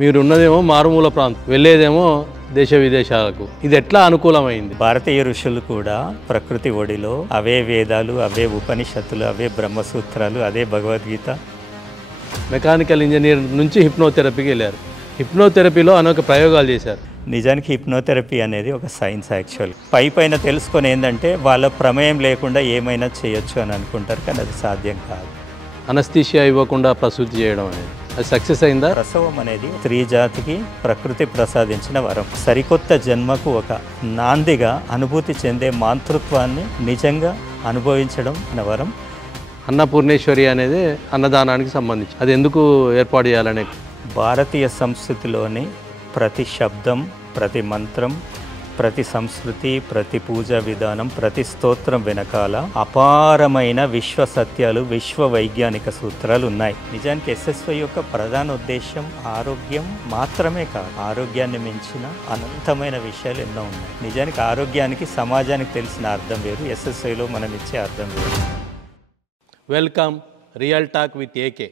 మీరున్నదేమో మారుమూల ప్రాంతం, వెళ్ళేదేమో దేశ విదేశాలకు. ఇది ఎట్లా అనుకూలమైంది? భారతీయ ఋషులు కూడా ప్రకృతి ఒడిలో అవే వేదాలు, అవే ఉపనిషత్తులు, అవే బ్రహ్మసూత్రాలు, అదే భగవద్గీత. మెకానికల్ ఇంజనీర్ నుంచి హిప్నోథెరపీకి వెళ్ళారు. హిప్నోథెరపీలో అనేక ప్రయోగాలు చేశారు. నిజానికి హిప్నోథెరపీ అనేది ఒక సైన్స్. యాక్చువల్ పైన తెలుసుకొని ఏంటంటే వాళ్ళ ప్రమేయం లేకుండా ఏమైనా చేయొచ్చు అని అనుకుంటారు, కానీ అది సాధ్యం కాదు. అనస్థీషియా ఇవ్వకుండా ప్రసూతి చేయడం అనేది అది సక్సెస్ అయిందా? ప్రసవం అనేది స్త్రీ జాతికి ప్రకృతి ప్రసాదించిన వరం. సరికొత్త జన్మకు ఒక నాందిగా అనుభూతి చెందే మాతృత్వాన్ని నిజంగా అనుభవించడం అనే వరం. అన్నపూర్ణేశ్వరి అనేది అన్నదానానికి సంబంధించి, అది ఎందుకు ఏర్పాటు చేయాలనే భారతీయ సంస్కృతిలోని ప్రతి శబ్దం, ప్రతి మంత్రం, ప్రతి సంస్కృతి, ప్రతి పూజా విధానం, ప్రతి స్తోత్రం వెనకాల అపారమైన విశ్వ సత్యాలు, విశ్వ వైజ్ఞానిక సూత్రాలు ఉన్నాయి. నిజానికి ఎస్ఎస్వై యొక్క ప్రధాన ఉద్దేశం ఆరోగ్యం మాత్రమే కాదు, ఆరోగ్యాన్ని మించిన అనంతమైన విషయాలు ఎన్నో ఉన్నాయి. నిజానికి ఆరోగ్యానికి సమాజానికి తెలిసిన అర్థం వేరు, ఎస్ఎస్వైలో మనం ఇచ్చే అర్థం వేరు. Welcome real talk with AK.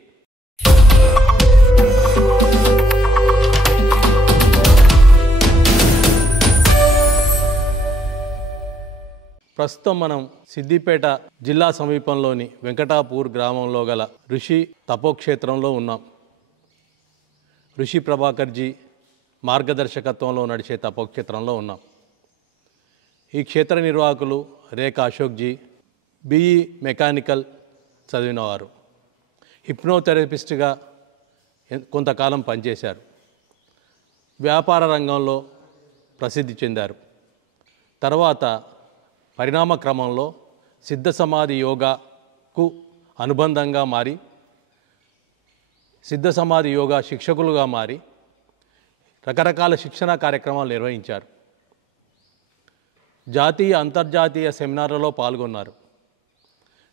ప్రస్తుతం మనం సిద్దిపేట జిల్లా సమీపంలోని వెంకటాపూర్ గ్రామంలో గల ఋషి తపోక్షేత్రంలో ఉన్నాం. ఋషి ప్రభాకర్జీ మార్గదర్శకత్వంలో నడిచే తపోక్షేత్రంలో ఉన్నాం. ఈ క్షేత్ర నిర్వాహకులు రేఖా అశోక్జీ, బిఈ మెకానికల్ చదివినవారు, హిప్నోథెరపిస్ట్గా కొంతకాలం పనిచేశారు. వ్యాపార రంగంలో ప్రసిద్ధి చెందారు. తర్వాత పరిణామ క్రమంలో సిద్ధ సమాధి యోగాకు అనుబంధంగా మారి, సిద్ధ సమాధి యోగా శిక్షకులుగా మారి రకరకాల శిక్షణా కార్యక్రమాలు నిర్వహించారు. జాతీయ అంతర్జాతీయ సెమినార్లలో పాల్గొన్నారు.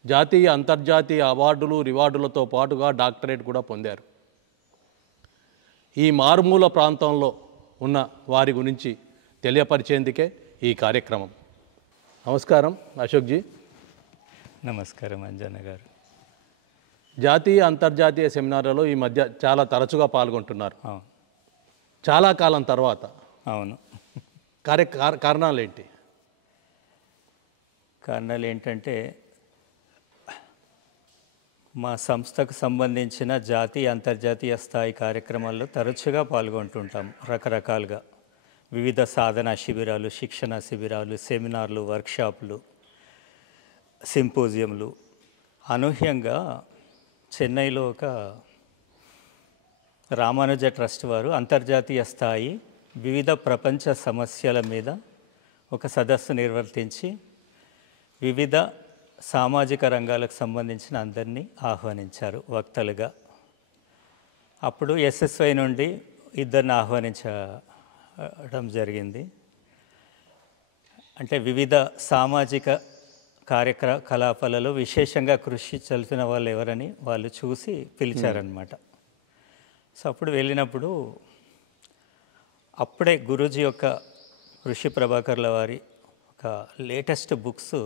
జాతీయ అంతర్జాతీయ అవార్డులు, రివార్డులతో పాటుగా డాక్టరేట్ కూడా పొందారు. ఈ మారుమూల ప్రాంతంలో ఉన్న వారి గురించి తెలియపరిచేందుకే ఈ కార్యక్రమం. నమస్కారం అశోక్జీ. నమస్కారం అంజన్న గారు. జాతీయ అంతర్జాతీయ సెమినార్లలో ఈ మధ్య చాలా తరచుగా పాల్గొంటున్నారు, చాలా కాలం తర్వాత. అవును. కారణాలు ఏంటి? కారణాలు ఏంటంటే మా సంస్థకు సంబంధించిన జాతీయ అంతర్జాతీయ స్థాయి కార్యక్రమాల్లో తరచుగా పాల్గొంటుంటాం. రకరకాలుగా వివిధ సాధనా శిబిరాలు, శిక్షణ శిబిరాలు, సెమినార్లు, వర్క్షాపులు, సింపోజియంలు. అనూహ్యంగా చెన్నైలో ఒక రామానుజ ట్రస్ట్ వారు అంతర్జాతీయ స్థాయి వివిధ ప్రపంచ సమస్యల మీద ఒక సదస్సు నిర్వర్తించి వివిధ సామాజిక రంగాలకు సంబంధించిన అందరినీ ఆహ్వానించారు వక్తలుగా. అప్పుడు ఎస్ఎస్వై నుండి ఇద్దరిని ఆహ్వానించడం జరిగింది. అంటే వివిధ సామాజిక కార్యకలాపాలలో విశేషంగా కృషి చల్పిన వాళ్ళు ఎవరని వాళ్ళు చూసి పిలిచారనమాట. సో అప్పుడు వెళ్ళినప్పుడు అప్పుడే గురూజీ యొక్క ఋషి ప్రభాకర్ల వారి ఒక లేటెస్ట్ బుక్స్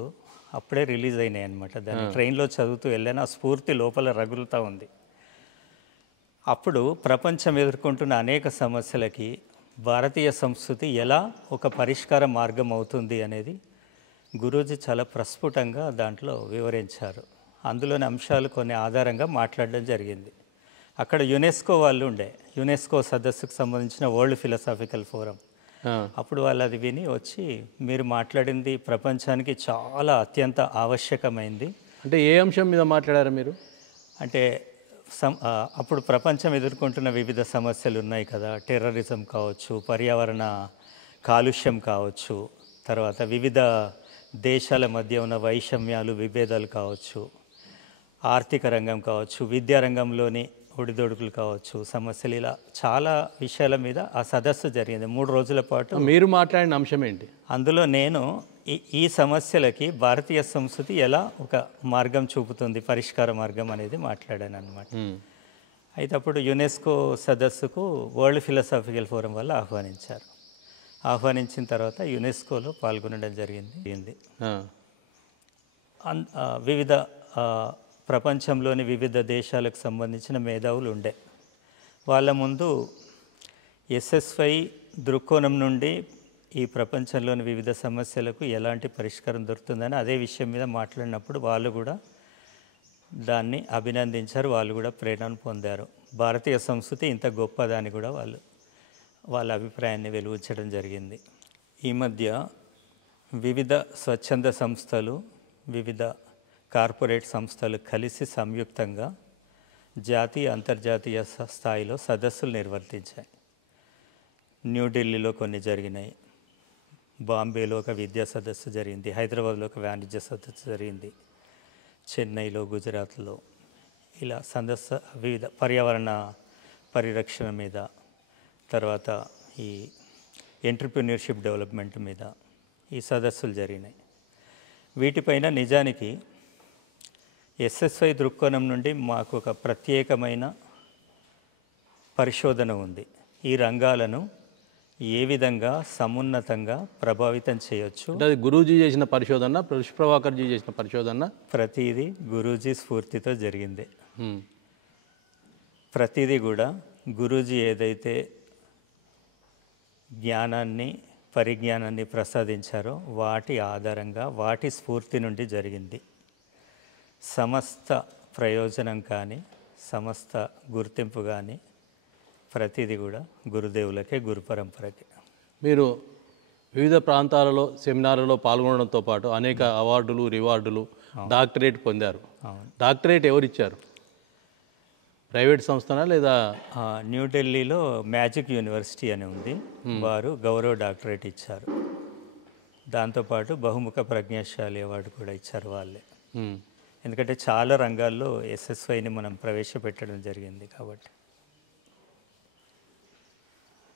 అప్పుడే రిలీజ్ అయినాయి అనమాట. దాన్ని ట్రైన్లో చదువుతూ వెళ్ళాను. ఆ స్ఫూర్తి లోపల రగులుతూ ఉంది. అప్పుడు ప్రపంచం ఎదుర్కొంటున్న అనేక సమస్యలకి భారతీయ సంస్కృతి ఎలా ఒక పరిష్కార మార్గం అవుతుంది అనేది గురూజీ చాలా ప్రస్ఫుటంగా దాంట్లో వివరించారు. అందులోని అంశాలు కొన్ని ఆధారంగా మాట్లాడడం జరిగింది. అక్కడ యునెస్కో వాళ్ళు ఉండే, యునెస్కో సదస్సుకు సంబంధించిన వరల్డ్ ఫిలాసాఫికల్ ఫోరం. అప్పుడు వాళ్ళు అది విని వచ్చి, మీరు మాట్లాడింది ప్రపంచానికి చాలా అత్యంత ఆవశ్యకమైంది. అంటే ఏ అంశం మీద మాట్లాడారు మీరు? అంటే అప్పుడు ప్రపంచం ఎదుర్కొంటున్న వివిధ సమస్యలు ఉన్నాయి కదా, టెర్రరిజం కావచ్చు, పర్యావరణ కాలుష్యం కావచ్చు, తర్వాత వివిధ దేశాల మధ్య ఉన్న వైషమ్యాలు, విభేదాలు కావచ్చు, ఆర్థిక రంగం కావచ్చు, విద్యారంగంలోని ఒడిదొడుకులు కావచ్చు, సమస్యలు, ఇలా చాలా విషయాల మీద ఆ సదస్సు జరిగింది 3 రోజుల పాటు. మీరు మాట్లాడిన అంశం ఏంటి? అందులో నేను ఈ సమస్యలకి భారతీయ సంస్కృతి ఎలా ఒక మార్గం చూపుతుంది, పరిష్కార మార్గం అనేది మాట్లాడాను అనమాట. అయితే అప్పుడు యునెస్కో సదస్సుకు వరల్డ్ ఫిలాసాఫికల్ ఫోరం వల్ల ఆహ్వానించారు. ఆహ్వానించిన తర్వాత యునెస్కోలో పాల్గొనడం జరిగింది. వివిధ ప్రపంచంలోని వివిధ దేశాలకు సంబంధించిన మేధావులు ఉండే. వాళ్ళ ముందు ఎస్ఎస్వై దృక్కోణం నుండి ఈ ప్రపంచంలోని వివిధ సమస్యలకు ఎలాంటి పరిష్కారం దొరుకుతుందని అదే విషయం మీద మాట్లాడినప్పుడు వాళ్ళు కూడా దాన్ని అభినందించారు, వాళ్ళు కూడా ప్రేరణ పొందారు. భారతీయ సంస్కృతి ఇంత గొప్పదని కూడా వాళ్ళ అభిప్రాయాన్ని వెలువచ్చడం జరిగింది. ఈ మధ్య వివిధ స్వచ్ఛంద సంస్థలు, వివిధ కార్పొరేట్ సంస్థలు కలిసి సంయుక్తంగా జాతీయ అంతర్జాతీయ స్థాయిలో సదస్సులు నిర్వర్తించాయి. న్యూఢిల్లీలో కొన్ని జరిగినాయి, బాంబేలో ఒక విద్యా సదస్సు జరిగింది, హైదరాబాద్లో ఒక వాణిజ్య సదస్సు జరిగింది, చెన్నైలో, గుజరాత్లో ఇలా వివిధ పర్యావరణ పరిరక్షణ మీద, తర్వాత ఈ ఎంటర్‌ప్రెన్యూర్‌షిప్ డెవలప్మెంట్ మీద ఈ సదస్సులు జరిగినాయి. వీటిపైన నిజానికి ఎస్ఎస్వై దృక్కోణం నుండి మాకు ఒక ప్రత్యేకమైన పరిశోధన ఉంది. ఈ రంగాలను ఏ విధంగా సమున్నతంగా ప్రభావితం చేయొచ్చు. అంటే అది గురూజీ చేసిన పరిశోధన, ఋషి ప్రభాకర్జీ చేసిన పరిశోధన, ప్రతిదీ గురూజీ స్ఫూర్తితో జరిగింది. ప్రతిదీ కూడా గురూజీ ఏదైతే జ్ఞానాన్ని, పరిజ్ఞానాన్ని ప్రసాదించారో వాటి ఆధారంగా, వాటి స్ఫూర్తి నుండి జరిగింది. సమస్త ప్రయోజనం కానీ, సమస్త గుర్తింపు కానీ ప్రతిదీ కూడా గురుదేవులకే, గురు పరంపరకే. మీరు వివిధ ప్రాంతాలలో సెమినార్లలో పాల్గొనడంతో పాటు అనేక అవార్డులు, రివార్డులు, డాక్టరేట్ పొందారు. డాక్టరేట్ ఎవరిచ్చారు? ప్రైవేట్ సంస్థనా లేదా? న్యూఢిల్లీలో మ్యాజిక్ యూనివర్సిటీ అని ఉంది, వారు గౌరవ డాక్టరేట్ ఇచ్చారు. దాంతోపాటు బహుముఖ ప్రజ్ఞాశాలి అవార్డు కూడా ఇచ్చారు వాళ్ళే. ఎందుకంటే చాలా రంగాల్లో ఎస్ఎస్వైని మనం ప్రవేశపెట్టడం జరిగింది కాబట్టి.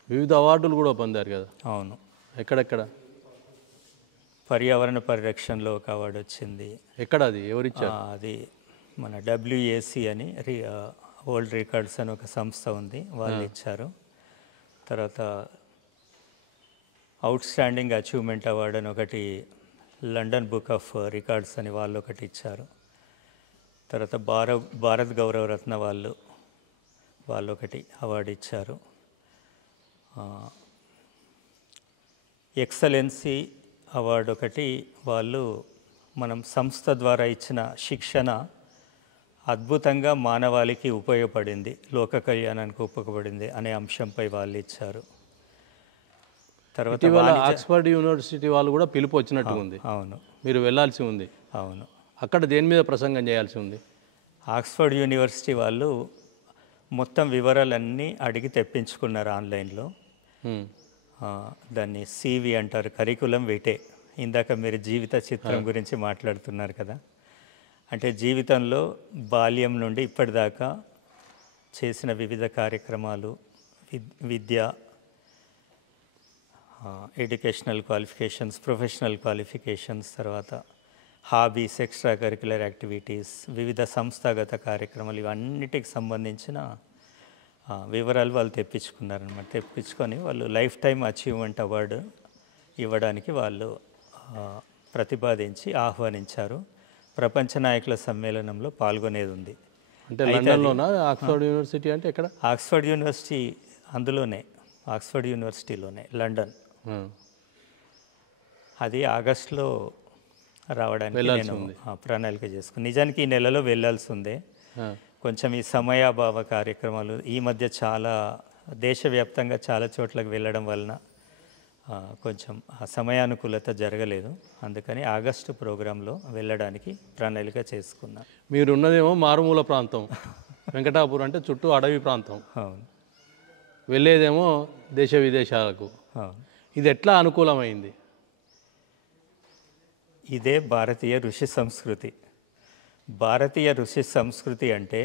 వివిధ అవార్డులు కూడా పొందారు కదా? అవును. ఎక్కడెక్కడ? పర్యావరణ పరిరక్షణలో ఒక అవార్డు వచ్చింది. ఎక్కడ అది? ఎవరిచ్చారు? అది మన WAC అని వరల్డ్ రికార్డ్స్ అని ఒక సంస్థ ఉంది, వాళ్ళు ఇచ్చారు. తర్వాత అవుట్ స్టాండింగ్ అచీవ్మెంట్ అవార్డు అని ఒకటి లండన్ బుక్ ఆఫ్ రికార్డ్స్ అని వాళ్ళు ఒకటి ఇచ్చారు. తర్వాత భారత్ గౌరవరత్న వాళ్ళు ఒకటి అవార్డు ఇచ్చారు. ఎక్సలెన్సీ అవార్డు ఒకటి వాళ్ళు మనం సంస్థ ద్వారా ఇచ్చిన శిక్షణ అద్భుతంగా మానవాళికి ఉపయోగపడింది, లోక కళ్యాణానికి ఉపయోగపడింది అనే అంశంపై వాళ్ళు ఇచ్చారు. తర్వాత ఆక్స్ఫర్డ్ యూనివర్సిటీ వాళ్ళు కూడా పిలుపు వచ్చినట్టు ఉంది. అవును, మీరు వెళ్ళాల్సి ఉంది. అవును. అక్కడ దేని మీద ప్రసంగం చేయాల్సి ఉంది? ఆక్స్ఫర్డ్ యూనివర్సిటీ వాళ్ళు మొత్తం వివరాలన్నీ అడిగి తెప్పించుకున్నారు ఆన్లైన్లో. దాన్ని CV అంటారు, కరికులం విటే. ఇందాక మీరు జీవిత చిత్రం గురించి మాట్లాడుతున్నారు కదా, అంటే జీవితంలో బాల్యం నుండి ఇప్పటిదాకా చేసిన వివిధ కార్యక్రమాలు, విద్య, ఎడ్యుకేషనల్ క్వాలిఫికేషన్స్, ప్రొఫెషనల్ క్వాలిఫికేషన్స్, తర్వాత హాబీస్, ఎక్స్ట్రా కరిక్యులర్ యాక్టివిటీస్, వివిధ సంస్థాగత కార్యక్రమాలు, ఇవన్నిటికి సంబంధించిన వివరాలు వాళ్ళు తెప్పించుకున్నారనమాట. తెప్పించుకొని వాళ్ళు లైఫ్ టైం అచీవ్మెంట్ అవార్డు ఇవ్వడానికి వాళ్ళు ప్రతిపాదించి ఆహ్వానించారు. ప్రపంచ నాయకుల సమ్మేళనంలో పాల్గొనేది ఉంది. అంటే లండన్లోనా? ఆక్స్ఫర్డ్ యూనివర్సిటీ అంటే ఎక్కడ? ఆక్స్ఫర్డ్ యూనివర్సిటీ అందులోనే, ఆక్స్ఫర్డ్ యూనివర్సిటీలోనే, లండన్. అది ఆగస్టులో రావడానికి నేను ప్రణాళిక చేసుకుని, నిజానికి ఈ నెలలో వెళ్ళాల్సి ఉంది. కొంచెం ఈ సమయాభావ కార్యక్రమాలు ఈ మధ్య చాలా దేశవ్యాప్తంగా చాలా చోట్లకు వెళ్ళడం వలన కొంచెం ఆ సమయానుకూలత జరగలేదు. అందుకని ఆగస్టు ప్రోగ్రాంలో వెళ్ళడానికి ప్రణాళిక చేసుకున్నా. మీరున్నదేమో మారుమూల ప్రాంతం, వెంకటాపూర్ అంటే చుట్టూ అడవి ప్రాంతం. అవును. వెళ్ళేదేమో దేశ విదేశాలకు. ఇది ఎట్లా అనుకూలమైంది? ఇదే భారతీయ ఋషి సంస్కృతి. భారతీయ ఋషి సంస్కృతి అంటే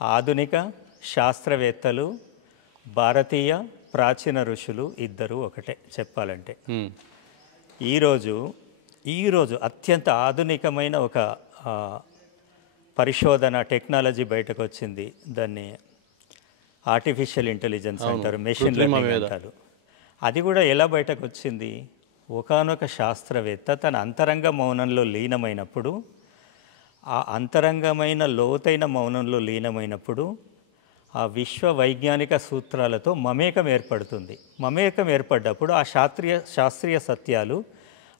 ఆధునిక శాస్త్రవేత్తలు, భారతీయ ప్రాచీన ఋషులు ఇద్దరు ఒకటే చెప్పాలంటే. ఈరోజు అత్యంత ఆధునికమైన ఒక పరిశోధన టెక్నాలజీ బయటకు వచ్చింది. దాన్ని ఆర్టిఫిషియల్ ఇంటెలిజెన్స్ అంటారు, మెషిన్ లెర్నింగ్ అంటారు. అది కూడా ఎలా బయటకు వచ్చింది? ఒకానొక శాస్త్రవేత్త తన అంతరంగ మౌనంలో లీనమైనప్పుడు, ఆ అంతరంగమైన లోతైన మౌనంలో లీనమైనప్పుడు ఆ విశ్వ వైజ్ఞానిక సూత్రాలతో మమేకం ఏర్పడుతుంది. మమేకం ఏర్పడ్డప్పుడు ఆ శాస్త్రీయ సత్యాలు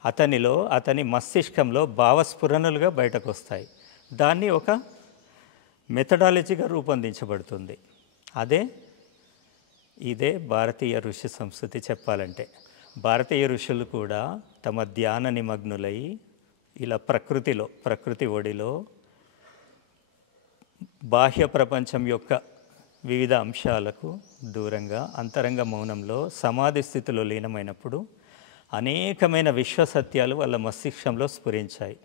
అతనిలో, అతని మస్తిష్కంలో భావస్ఫురణలుగా బయటకు వస్తాయి. దాన్ని ఒక మెథడాలజీగా రూపొందించబడుతుంది. ఇదే భారతీయ ఋషి సంస్కృతి. చెప్పాలంటే భారతీయ ఋషులు కూడా తమ ధ్యాన నిమగ్నులై ఇలా ప్రకృతి ఒడిలో బాహ్య ప్రపంచం యొక్క వివిధ అంశాలకు దూరంగా అంతరంగ మౌనంలో సమాధి స్థితిలో లీనమైనప్పుడు అనేకమైన విశ్వసత్యాలు వాళ్ళ మస్తిష్కంలో స్ఫురించాయి.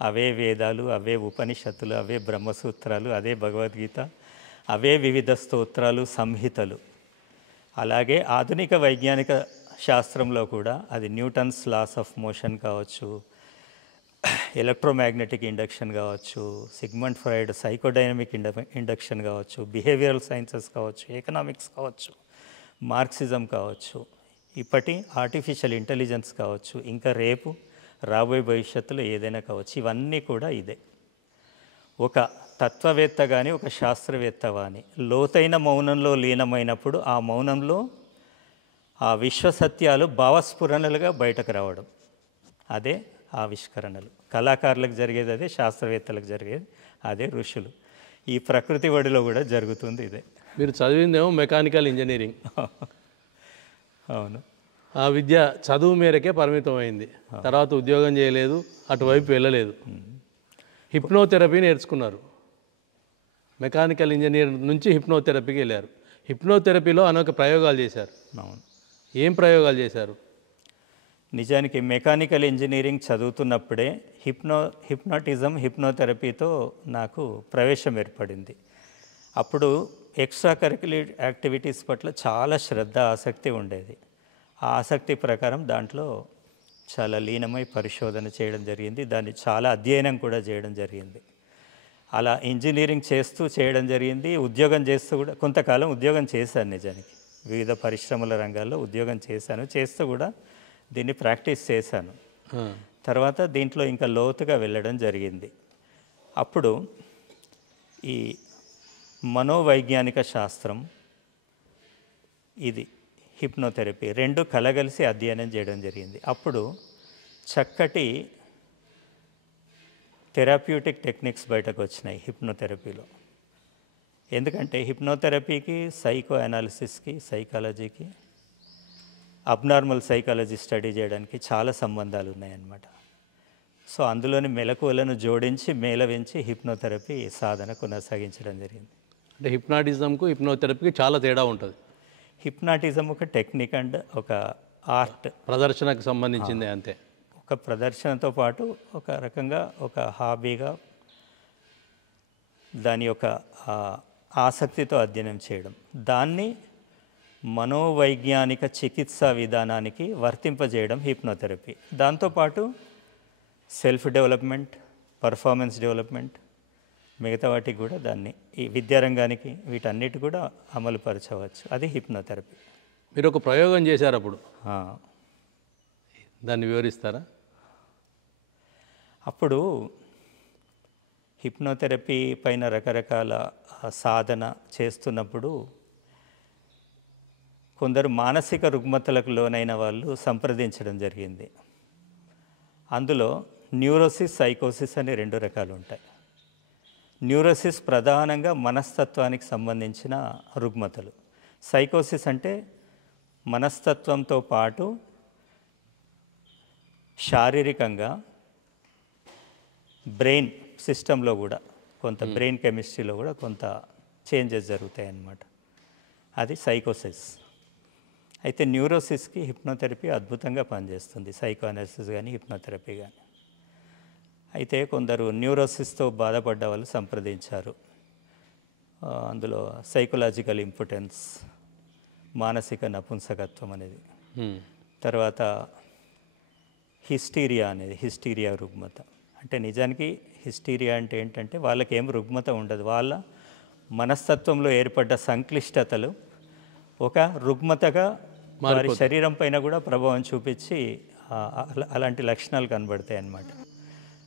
అవే వేదాలు, అవే ఉపనిషత్తులు, అవే బ్రహ్మసూత్రాలు, అదే భగవద్గీత, అవే వివిధ స్తోత్రాలు, సంహితలు. అలాగే ఆధునిక వైజ్ఞానిక శాస్త్రంలో కూడా అది న్యూటన్స్ లాస్ ఆఫ్ మోషన్ కావచ్చు, ఎలక్ట్రోమాగ్నెటిక్ ఇండక్షన్ కావచ్చు, సిగ్మండ్ ఫ్రాయిడ్ సైకోడైనమిక్ ఇండక్షన్ కావచ్చు, బిహేవియరల్ సైన్సెస్ కావచ్చు, ఎకనామిక్స్ కావచ్చు, మార్క్సిజం కావచ్చు, ఇప్పటి ఆర్టిఫిషియల్ ఇంటెలిజెన్స్ కావచ్చు, ఇంకా రాబోయే భవిష్యత్తులో ఏదైనా కావచ్చు. ఇవన్నీ కూడా ఇదే. ఒక తత్వవేత్త కానీ ఒక శాస్త్రవేత్త కానీ లోతైన మౌనంలో లీనమైనప్పుడు ఆ మౌనంలో ఆ విశ్వసత్యాలు భావస్ఫురణలుగా బయటకు రావడం, అదే ఆవిష్కరణలు. కళాకారులకు జరిగేది అదే, శాస్త్రవేత్తలకు జరిగేది అదే, ఋషులు. ఈ ప్రకృతి ఒడిలో కూడా జరుగుతుంది ఇదే. మీరు చదివిందేమో మెకానికల్ ఇంజనీరింగ్. అవును. ఆ విద్య చదువు మేరకే పరిమితం అయింది. తర్వాత ఉద్యోగం చేయలేదు, అటువైపు వెళ్ళలేదు. హిప్నోథెరపీ నేర్చుకున్నారు. మెకానికల్ ఇంజనీర్ నుంచి హిప్నోథెరపీకి వెళ్ళారు. హిప్నోథెరపీలో అనేక ప్రయోగాలు చేశారు. అవును. ఏం ప్రయోగాలు చేశారు? నిజానికి మెకానికల్ ఇంజనీరింగ్ చదువుతున్నప్పుడే హిప్నాటిజం, హిప్నోథెరపీతో నాకు ప్రవేశం ఏర్పడింది. అప్పుడు ఎక్స్ట్రా కరిక్యులర్ యాక్టివిటీస్ పట్ల చాలా శ్రద్ధ, ఆసక్తి ఉండేది. ఆ ఆసక్తి ప్రకారం దాంట్లో చాలా లీనమై పరిశోధన చేయడం జరిగింది. దాన్ని చాలా అధ్యయనం కూడా చేయడం జరిగింది. అలా ఇంజనీరింగ్ చేయడం జరిగింది. ఉద్యోగం చేస్తూ కూడా కొంతకాలం ఉద్యోగం చేశాను. నిజానికి వివిధ పరిశ్రమల రంగాల్లో ఉద్యోగం చేస్తూ కూడా దీన్ని ప్రాక్టీస్ చేశాను. తర్వాత దీంట్లో ఇంకా లోతుగా వెళ్ళడం జరిగింది. అప్పుడు ఈ మనోవైజ్ఞానిక శాస్త్రం, ఇది హిప్నోథెరపీ రెండు కలగలిసి అధ్యయనం చేయడం జరిగింది. అప్పుడు చక్కటి థెరప్యూటిక్ టెక్నిక్స్ బయటకు వచ్చినాయి హిప్నోథెరపీలో. ఎందుకంటే హిప్నోథెరపీకి, సైకో అనాలిసిస్కి, సైకాలజీకి, అబ్నార్మల్ సైకాలజీ స్టడీ చేయడానికి చాలా సంబంధాలు ఉన్నాయన్నమాట. సో అందులోని మెలకువలను జోడించి మేళవించి హిప్నోథెరపీ సాధన కొనసాగించడం జరిగింది. అంటే హిప్నాటిజంకు హిప్నోథెరపీకి చాలా తేడా ఉంటుంది. హిప్నాటిజం ఒక టెక్నిక్ అండ్ ఒక ఆర్ట్, ప్రదర్శనకు సంబంధించింది అంతే. ఒక ప్రదర్శనతో పాటు ఒక రకంగా ఒక హాబీగా దాని యొక్క ఆసక్తితో అధ్యయనం చేయడం, దాన్ని మనోవైజ్ఞానిక చికిత్సా విధానానికి వర్తింపజేయడం హిప్నోథెరపీ. దాంతోపాటు సెల్ఫ్ డెవలప్మెంట్, పర్ఫార్మెన్స్ డెవలప్మెంట్, మిగతా వాటికి కూడా దాన్ని ఈ విద్యారంగానికి వీటన్నిటి కూడా అమలుపరచవచ్చు. అది హిప్నోథెరపీ. మీరు ఒక ప్రయోగం చేశారు అప్పుడు, దాన్ని వివరిస్తారా? అప్పుడు హిప్నోథెరపీ పైన రకరకాల సాధన చేస్తున్నప్పుడు కొందరు మానసిక రుగ్మతలకు లోనైన వాళ్ళు సంప్రదించడం జరిగింది. అందులో న్యూరోసిస్, సైకోసిస్ అనే రెండు రకాలు ఉంటాయి. న్యూరోసిస్ ప్రధానంగా మనస్తత్వానికి సంబంధించిన రుగ్మతలు. సైకోసిస్ అంటే మనస్తత్వంతో పాటు శారీరకంగా బ్రెయిన్ సిస్టంలో కూడా కొంత బ్రెయిన్ కెమిస్ట్రీలో కూడా కొంత చేంజెస్ జరుగుతాయి అన్నమాట. అది సైకోసిస్. అయితే న్యూరోసిస్కి హిప్నోథెరపీ అద్భుతంగా పనిచేస్తుంది, సైకో అనాలిసిస్ కానీ హిప్నోథెరపీ కానీ. అయితే కొందరు న్యూరోసిస్తో బాధపడ్డ వాళ్ళు సంప్రదించారు. అందులో సైకలాజికల్ ఇంపార్టెన్స్, మానసిక నపుంసకత్వం అనేది, తర్వాత హిస్టీరియా రుగ్మత. అంటే నిజానికి హిస్టీరియా అంటే ఏంటంటే వాళ్ళకి ఏం రుగ్మత ఉండదు, వాళ్ళ మనస్తత్వంలో ఏర్పడ్డ సంక్లిష్టతలు ఒక రుగ్మతగా వారి శరీరం పైన కూడా ప్రభావం చూపించి అలాంటి లక్షణాలు కనబడతాయి అన్నమాట.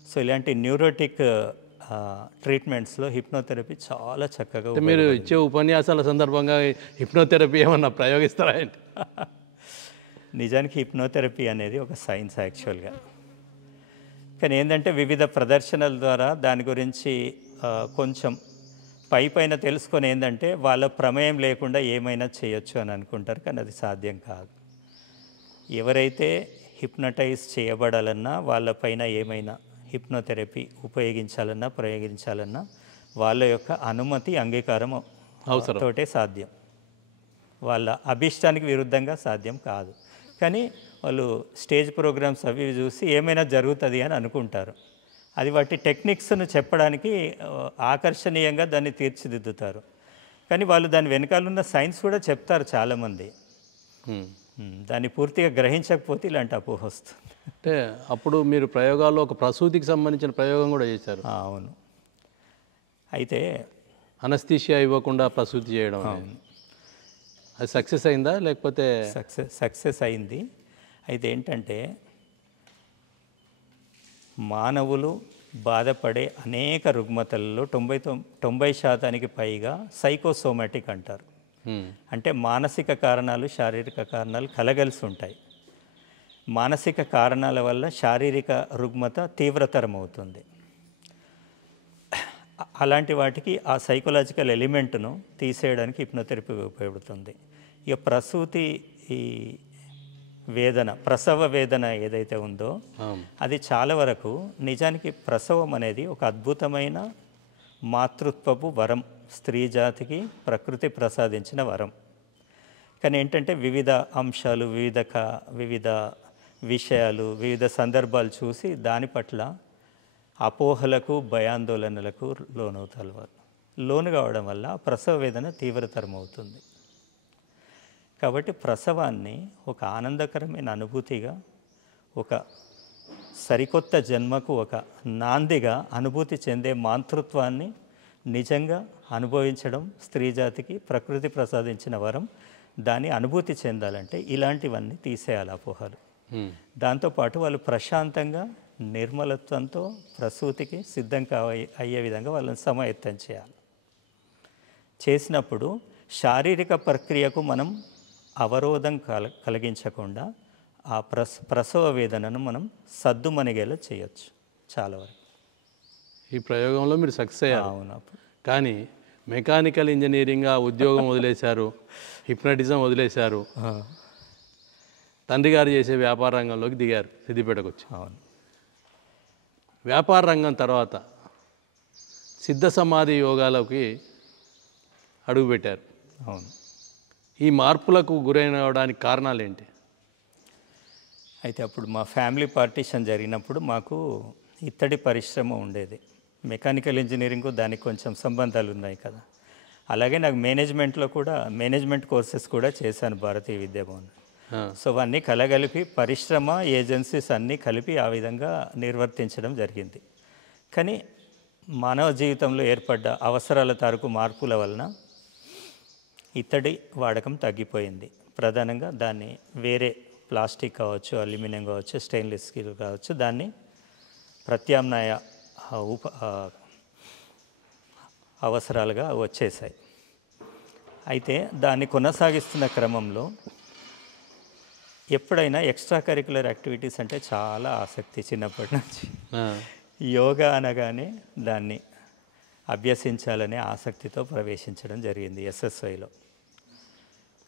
సో ఇలాంటి న్యూరోటిక్ ట్రీట్మెంట్స్లో హిప్నోథెరపీ చాలా చక్కగా అంటే మీరు ఇచ్చే ఉపన్యాసాల సందర్భంగా హిప్నోథెరపీ ఏమన్నా ప్రయోగిస్తారా ఏంటి? నిజానికి హిప్నోథెరపీ అనేది ఒక సైన్స్ యాక్చువల్గా. కానీ ఏంటంటే వివిధ ప్రదర్శనల ద్వారా దాని గురించి కొంచెం పైన తెలుసుకొని ఏంటంటే వాళ్ళ ప్రమేయం లేకుండా ఏమైనా చేయొచ్చు అని అనుకుంటారు, కానీ అది సాధ్యం కాదు. ఎవరైతే హిప్నటైజ్ చేయబడాలన్నా వాళ్ళపైన ఏమైనా హిప్నోథెరపీ ఉపయోగించాలన్నా ప్రయోగించాలన్నా వాళ్ళ యొక్క అనుమతి అంగీకారం అవసరంతోటే సాధ్యం. వాళ్ళ అభిష్టానికి విరుద్ధంగా సాధ్యం కాదు. కానీ వాళ్ళు స్టేజ్ ప్రోగ్రామ్స్ అవి చూసి ఏమైనా జరుగుతుంది అని అనుకుంటారు. అది వాటి టెక్నిక్స్ను చెప్పడానికి ఆకర్షణీయంగా దాన్ని తీర్చిదిద్దుతారు. కానీ వాళ్ళు దాని వెనకాలన్న సైన్స్ కూడా చెప్తారు చాలామంది. దాన్ని పూర్తిగా గ్రహించకపోతే ఇలాంటి అపోహ వస్తుంది. అంటే అప్పుడు మీరు ప్రయోగాల్లో ఒక ప్రసూతికి సంబంధించిన ప్రయోగం కూడా చేశారు. అవును. అయితే అనస్థీషియా ఇవ్వకుండా ప్రసూతి చేయడం అది సక్సెస్ అయిందా లేకపోతే? సక్సెస్ అయింది. అయితే ఏంటంటే మానవులు బాధపడే అనేక రుగ్మతలలో 90% పైగా సైకోసోమాటిక్ అంటారు. అంటే మానసిక కారణాలు శారీరక కారణాలు కలగలిసి ఉంటాయి. మానసిక కారణాల వల్ల శారీరక రుగ్మత తీవ్రతరం అవుతుంది. అలాంటి వాటికి ఆ సైకలాజికల్ ఎలిమెంట్ను తీసేయడానికి హిప్నోథెరపీ ఉపయోగపడుతుంది. ఇక ప్రసూతి ఈ వేదన, ప్రసవ వేదన ఏదైతే ఉందో అది చాలా వరకు నిజానికి ప్రసవం అనేది ఒక అద్భుతమైన మాతృత్వపు వరం, స్త్రీ జాతికి ప్రకృతి ప్రసాదించిన వరం. కానీ ఏంటంటే వివిధ అంశాలు, వివిధ విషయాలు, వివిధ సందర్భాలు చూసి దాని పట్ల అపోహలకు భయాందోళనలకు లోను కావడం వల్ల ప్రసవ వేదన తీవ్రతరం అవుతుంది. కాబట్టి ప్రసవాన్ని ఒక ఆనందకరమైన అనుభూతిగా, ఒక సరికొత్త జన్మకు ఒక నాందిగా అనుభూతి చెందే మాతృత్వాన్ని నిజంగా అనుభవించడం స్త్రీ జాతికి ప్రకృతి ప్రసాదించిన వరం. దాన్ని అనుభూతి చెందాలంటే ఇలాంటివన్నీ తీసేయాలి అపోహలు. దాంతోపాటు వాళ్ళు ప్రశాంతంగా నిర్మలత్వంతో ప్రసూతికి సిద్ధం అయ్యే విధంగా వాళ్ళని సమాయత్తం చేయాలి. చేసినప్పుడు శారీరక ప్రక్రియకు మనం అవరోధం కలిగించకుండా ఆ ప్రసవ వేదనను మనం సద్దుమణిగేలా చేయొచ్చు చాలా వరకు. ఈ ప్రయోగంలో మీరు సక్సెస్ అయ్యారు. అవును. కానీ మెకానికల్ ఇంజనీరింగ్ ఉద్యోగం వదిలేశారు, హిప్నటిజం వదిలేశారు, తండ్రి గారు చేసే వ్యాపార రంగంలోకి దిగారు, సిద్దిపేటకు వచ్చి. అవును. వ్యాపార రంగం తర్వాత సిద్ధ సమాధి యోగాలోకి అడుగుపెట్టారు. అవును. ఈ మార్పులకు గురైనవడానికి కారణాలు ఏంటి? అయితే అప్పుడు మా ఫ్యామిలీ పార్టీషన్ జరిగినప్పుడు మాకు ఇత్తడి పరిశ్రమ ఉండేది. మెకానికల్ ఇంజనీరింగ్ దానికి కొంచెం సంబంధాలు ఉన్నాయి కదా. అలాగే నాకు మేనేజ్మెంట్లో కూడా మేనేజ్మెంట్ కోర్సెస్ కూడా చేశాను భారతీయ విద్యాభవన్. సో అవన్నీ కలగలిపి పరిశ్రమ, ఏజెన్సీస్ అన్నీ కలిపి ఆ విధంగా నిర్వర్తించడం జరిగింది. కానీ మానవ జీవితంలో ఏర్పడ్డ అవసరాల తాలూకు మార్పుల వలన ఇత్తడి వాడకం తగ్గిపోయింది. ప్రధానంగా దాన్ని వేరే ప్లాస్టిక్ కావచ్చు, అల్యూమినియం కావచ్చు, స్టెయిన్లెస్ స్టీల్ కావచ్చు, దాన్ని ప్రత్యామ్నాయ అవసరాలుగా వచ్చేసాయి. అయితే దాన్ని కొనసాగిస్తున్న క్రమంలో ఎప్పుడైనా ఎక్స్ట్రా కరిక్యులర్ యాక్టివిటీస్ అంటే చాలా ఆసక్తి చిన్నప్పటి నుంచి. యోగా అనగానే దాన్ని అభ్యసించాలనే ఆసక్తితో ప్రవేశించడం జరిగింది ఎస్ఎస్ఐలో.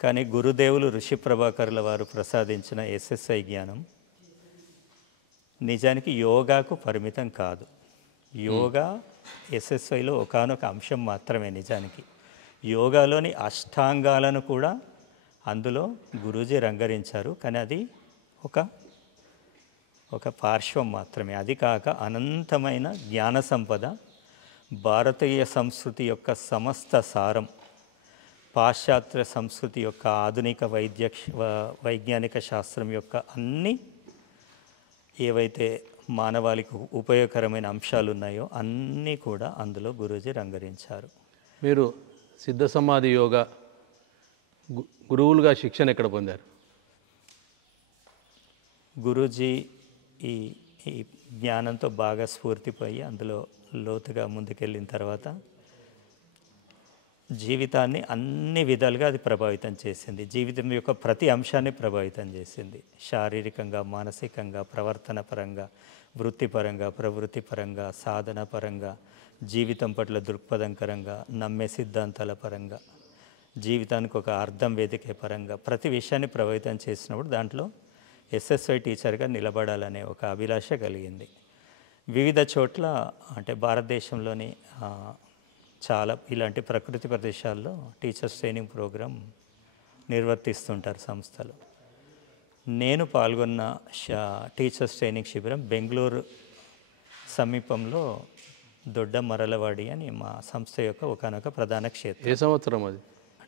కానీ గురుదేవులు ఋషి ప్రభాకర్ల వారు ప్రసాదించిన ఎస్ఎస్ఐ జ్ఞానం నిజానికి యోగాకు పరిమితం కాదు. యోగా ఎస్ఎస్ఐలో ఒకానొక అంశం మాత్రమే. నిజానికి యోగాలోని అష్టాంగాలను కూడా అందులో గురూజీ రంగరించారు. కానీ అది ఒక పార్శ్వం మాత్రమే. అది కాక అనంతమైన జ్ఞాన సంపద, భారతీయ సంస్కృతి యొక్క సమస్త సారం, పాశ్చాత్య సంస్కృతి యొక్క ఆధునిక వైజ్ఞానిక శాస్త్రం యొక్క అన్ని ఏవైతే మానవాళికి ఉపయోగకరమైన అంశాలు ఉన్నాయో అన్నీ కూడా అందులో గురూజీ రంగరించారు. మీరు సిద్ధ సమాధి యోగా గురువులుగా శిక్షణ ఎక్కడ పొందారు? గురూజీ ఈ ఈ జ్ఞానంతో బాగా స్ఫూర్తిపోయి అందులో లోతుగా ముందుకెళ్ళిన తర్వాత జీవితాన్ని అన్ని విధాలుగా అది ప్రభావితం చేసింది. జీవితం యొక్క ప్రతి అంశాన్ని ప్రభావితం చేసింది. శారీరకంగా, మానసికంగా, ప్రవర్తన పరంగా, వృత్తిపరంగా, ప్రవృత్తి పరంగా, సాధన పరంగా, జీవితం పట్ల దృక్పథంకరంగా, నమ్మే సిద్ధాంతాల పరంగా, జీవితానికి ఒక అర్థం వెతికే పరంగా ప్రతి విషయాన్ని ప్రభావితం చేసినప్పుడు దాంట్లో ఎస్ఎస్వై టీచర్గా నిలబడాలనే ఒక అభిలాష కలిగింది. వివిధ చోట్ల అంటే భారతదేశంలోని చాలా ఇలాంటి ప్రకృతి ప్రదేశాల్లో టీచర్స్ ట్రైనింగ్ ప్రోగ్రాం నిర్వర్తిస్తుంటారు సంస్థలు. నేను పాల్గొన్న టీచర్స్ ట్రైనింగ్ శిబిరం బెంగళూరు సమీపంలో దొడ్డ మరలవాడి అని మా సంస్థ యొక్క ఒకనొక ప్రధాన క్షేత్రం. ఏ సంవత్సరం అది?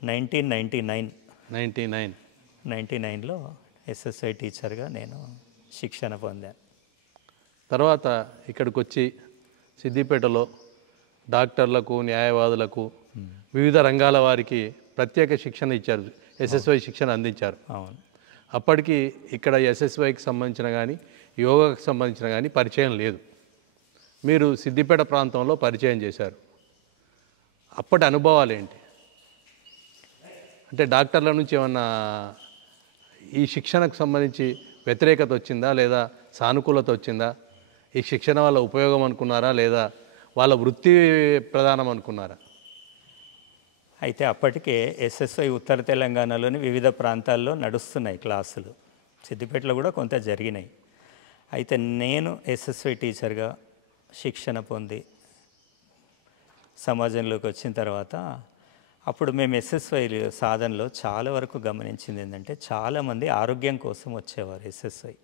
1999. 99లో ఎస్ఎస్ఐ టీచర్గా నేను శిక్షణ పొందాను. తర్వాత ఇక్కడికి వచ్చి సిద్దిపేటలో డాక్టర్లకు, న్యాయవాదులకు, వివిధ రంగాల వారికి ప్రత్యేక శిక్షణ ఇచ్చారు, ఎస్ఎస్వై శిక్షణ అందించారు. అవును. అప్పటికి ఇక్కడ ఎస్ఎస్వైకి సంబంధించిన కానీ యోగాకు సంబంధించిన కానీ పరిచయం లేదు. మీరు సిద్దిపేట ప్రాంతంలో పరిచయం చేశారు. అప్పటి అనుభవాలు ఏంటి? అంటే డాక్టర్ల నుంచి ఏమన్నా ఈ శిక్షణకు సంబంధించి వ్యతిరేకత వచ్చిందా లేదా సానుకూలత వచ్చిందా? ఈ శిక్షణ వల్ల ఉపయోగం అనుకున్నారా లేదా వాళ్ళ వృత్తి ప్రధానం అనుకున్నారా? అయితే అప్పటికే ఎస్ఎస్ఐ ఉత్తర తెలంగాణలోని వివిధ ప్రాంతాల్లో నడుస్తున్నాయి క్లాసులు. సిద్దిపేటలో కూడా కొంత జరిగినాయి. అయితే నేను ఎస్ఎస్ఐ టీచర్గా శిక్షణ పొంది సమాజంలోకి వచ్చిన తర్వాత అప్పుడు మేము ఎస్ఎస్వై సాధనలో చాలా వరకు గమనించింది ఏంటంటే చాలామంది ఆరోగ్యం కోసం వచ్చేవారు ఎస్ఎస్వై.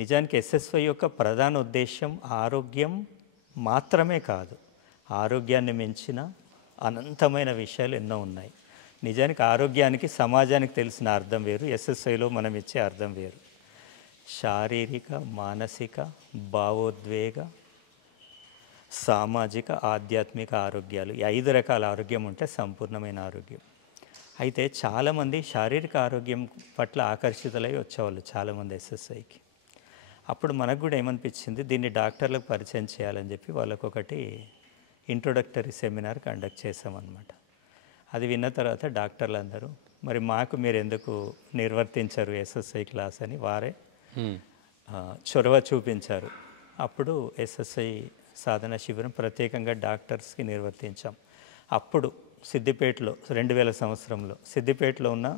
నిజానికి ఎస్ఎస్వై యొక్క ప్రధాన ఉద్దేశం ఆరోగ్యం మాత్రమే కాదు, ఆరోగ్యాన్ని మించిన అనంతమైన విషయాలు ఎన్నో ఉన్నాయి. నిజానికి ఆరోగ్యానికి సమాజానికి తెలిసిన అర్థం వేరు, ఎస్ఎస్ఐలో మనం ఇచ్చే అర్థం వేరు. శారీరక, మానసిక, భావోద్వేగ, సామాజిక, ఆధ్యాత్మిక ఆరోగ్యాలు, ఈ 5 రకాల ఆరోగ్యం ఉంటే సంపూర్ణమైన ఆరోగ్యం. అయితే చాలామంది శారీరక ఆరోగ్యం పట్ల ఆకర్షితులై వచ్చేవాళ్ళు చాలామంది ఎస్ఎస్ఐకి. అప్పుడు మనకు కూడా ఏమనిపించింది, దీన్ని డాక్టర్లకు పరిచయం చేయాలని చెప్పి వాళ్ళకొకటి ఇంట్రొడక్టరీ సెమినార్ కండక్ట్ చేసామన్నమాట. అది విన్న తర్వాత డాక్టర్లు అందరూ మరి మాకు మీరు ఎందుకు నిర్వర్తించరు ఎస్ఎస్ఐ క్లాస్ అని వారే చొరవ చూపించారు. అప్పుడు ఎస్ఎస్ఐ సాధన శిబిరం ప్రత్యేకంగా డాక్టర్స్కి నిర్వర్తించాం. అప్పుడు సిద్దిపేటలో 2000 సంవత్సరంలో సిద్దిపేటలో ఉన్న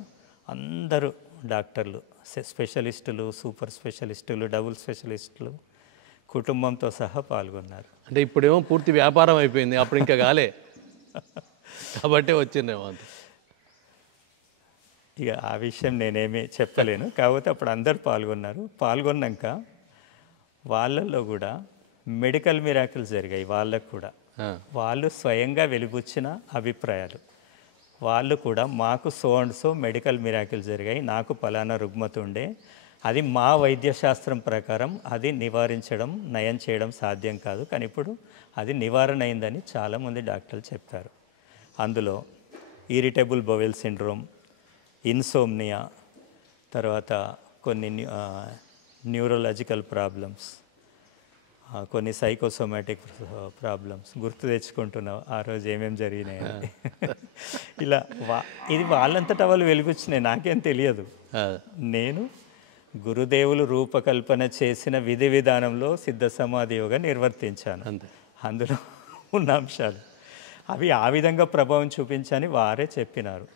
అందరూ డాక్టర్లు, స్పెషలిస్టులు, సూపర్ స్పెషలిస్టులు, డబుల్ స్పెషలిస్టులు కుటుంబంతో సహా పాల్గొన్నారు. అంటే ఇప్పుడేమో పూర్తి వ్యాపారం అయిపోయింది, అప్పుడు ఇంకా కాలే కాబట్టి వచ్చిందేమో అంత. ఇక ఆ విషయం నేనేమీ చెప్పలేను. కాకపోతే అప్పుడు అందరు పాల్గొన్నారు. పాల్గొన్నాక వాళ్ళల్లో కూడా మెడికల్ మిరాకిల్స్ జరిగాయి. వాళ్ళకు కూడా వాళ్ళు స్వయంగా వెలిబుచ్చిన అభిప్రాయాలు. వాళ్ళు కూడా మాకు so and so medical miracles జరిగాయి, నాకు పలానా రుగ్మత ఉండే, అది మా వైద్యశాస్త్రం ప్రకారం అది నివారించడం, నయం చేయడం సాధ్యం కాదు, కానీ ఇప్పుడు అది నివారణ అయిందని చాలామంది డాక్టర్లు చెప్పారు. అందులో ఇరిటబుల్ బౌవెల్ సిండ్రోమ్, ఇన్సోమ్నియా, తర్వాత కొన్ని న్యూరలాజికల్ ప్రాబ్లమ్స్, కొన్ని సైకోసోమాటిక్ ప్రాబ్లమ్స్. గుర్తు తెచ్చుకుంటున్నావు ఆ రోజు ఏమేమి జరిగినాయి ఇలా ఇది వాళ్ళంతటా వాళ్ళు వెలుగుచ్చినాయి, నాకేం తెలియదు. నేను గురుదేవులు రూపకల్పన చేసిన విధి విధానంలో సిద్ధ సమాధి యోగా నిర్వర్తించాను. అందులో ఉన్న అంశాలు అవి ఆ విధంగా ప్రభావం చూపించని వారే చెప్పినారు.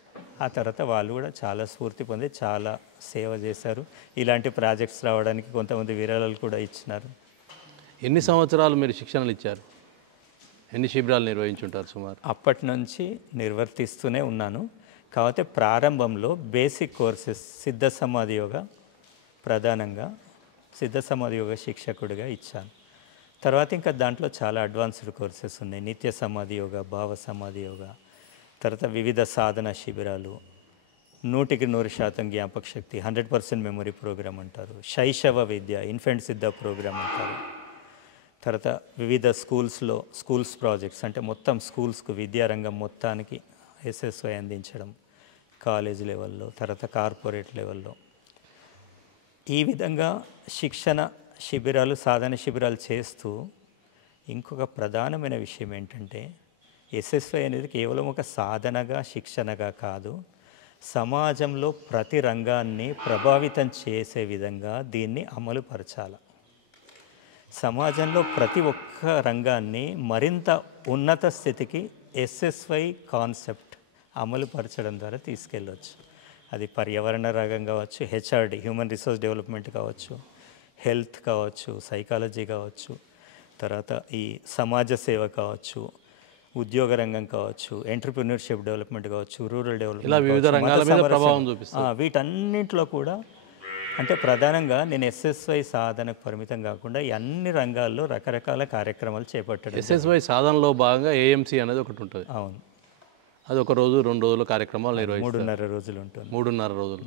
ఆ తర్వాత వాళ్ళు కూడా చాలా స్ఫూర్తి పొంది చాలా సేవ చేశారు. ఇలాంటి ప్రాజెక్ట్స్ రావడానికి కొంతమంది విరాళాలు కూడా ఇచ్చినారు. ఎన్ని సంవత్సరాలు మీరు శిక్షణలు ఇచ్చారు? ఎన్ని శిబిరాలు నిర్వహించుంటారు సుమారు? అప్పటి నుంచి నిర్వర్తిస్తూనే ఉన్నాను. కాకపోతే ప్రారంభంలో బేసిక్ కోర్సెస్ సిద్ధ సమాధి యోగా ప్రధానంగా సిద్ధ సమాధి యోగా శిక్షకుడిగా ఇచ్చాను. తర్వాత ఇంకా దాంట్లో చాలా అడ్వాన్స్డ్ కోర్సెస్ ఉన్నాయి. నిత్య సమాధి యోగా, భావ సమాధి యోగా, తర్వాత వివిధ సాధన శిబిరాలు, 100% జ్ఞాపక శక్తి, 100% మెమొరీ ప్రోగ్రామ్ అంటారు, శైశవ విద్య, ఇన్ఫెంట్ సిద్ధ ప్రోగ్రామ్ అంటారు. తర్వాత వివిధ స్కూల్స్ ప్రాజెక్ట్స్ అంటే మొత్తం స్కూల్స్కు విద్యారంగం మొత్తానికి ఎస్ఎస్వై అందించడం, కాలేజ్ లెవెల్లో, తర్వాత కార్పొరేట్ లెవెల్లో. ఈ విధంగా శిక్షణ శిబిరాలు, సాధన శిబిరాలు చేస్తూ ఇంకొక ప్రధానమైన విషయం ఏంటంటే ఎస్ఎస్వై అనేది కేవలం ఒక సాధనగా, శిక్షణగా కాదు, సమాజంలో ప్రతి రంగాన్ని ప్రభావితం చేసే విధంగా దీన్ని అమలుపరచాలి. సమాజంలో ప్రతి ఒక్క రంగాన్ని మరింత ఉన్నత స్థితికి ఎస్ఎస్వై కాన్సెప్ట్ అమలుపరచడం ద్వారా తీసుకెళ్ళవచ్చు. అది పర్యావరణ రంగం కావచ్చు, హెచ్ఆర్డి హ్యూమన్ రిసోర్స్ డెవలప్మెంట్ కావచ్చు, హెల్త్ కావచ్చు, సైకాలజీ కావచ్చు, తర్వాత ఈ సమాజ సేవ కావచ్చు, ఉద్యోగ రంగం కావచ్చు, ఎంటర్‌ప్రెన్యూర్‌షిప్ డెవలప్మెంట్ కావచ్చు, రూరల్ ఇలా డెవలప్మెంట్ వివిధ కావచ్చు, రంగాల మత మీద సమరస్యం, ప్రభావం చూపిస్తుంది. వీటన్నింటిలో కూడా అంటే ప్రధానంగా నేను ఎస్ఎస్వై సాధనకు పరిమితం కాకుండా ఈ అన్ని రంగాల్లో రకరకాల కార్యక్రమాలు చేపట్టడం. ఎస్ఎస్వై సాధనలో భాగంగా ఏఎంసీ అనేది ఒకటి ఉంటుంది. అవును, అది ఒక రోజు 2 రోజుల కార్యక్రమాలు నిర్వహిస్తారు. 3.5 రోజులు ఉంటుంది. 3.5 రోజులు.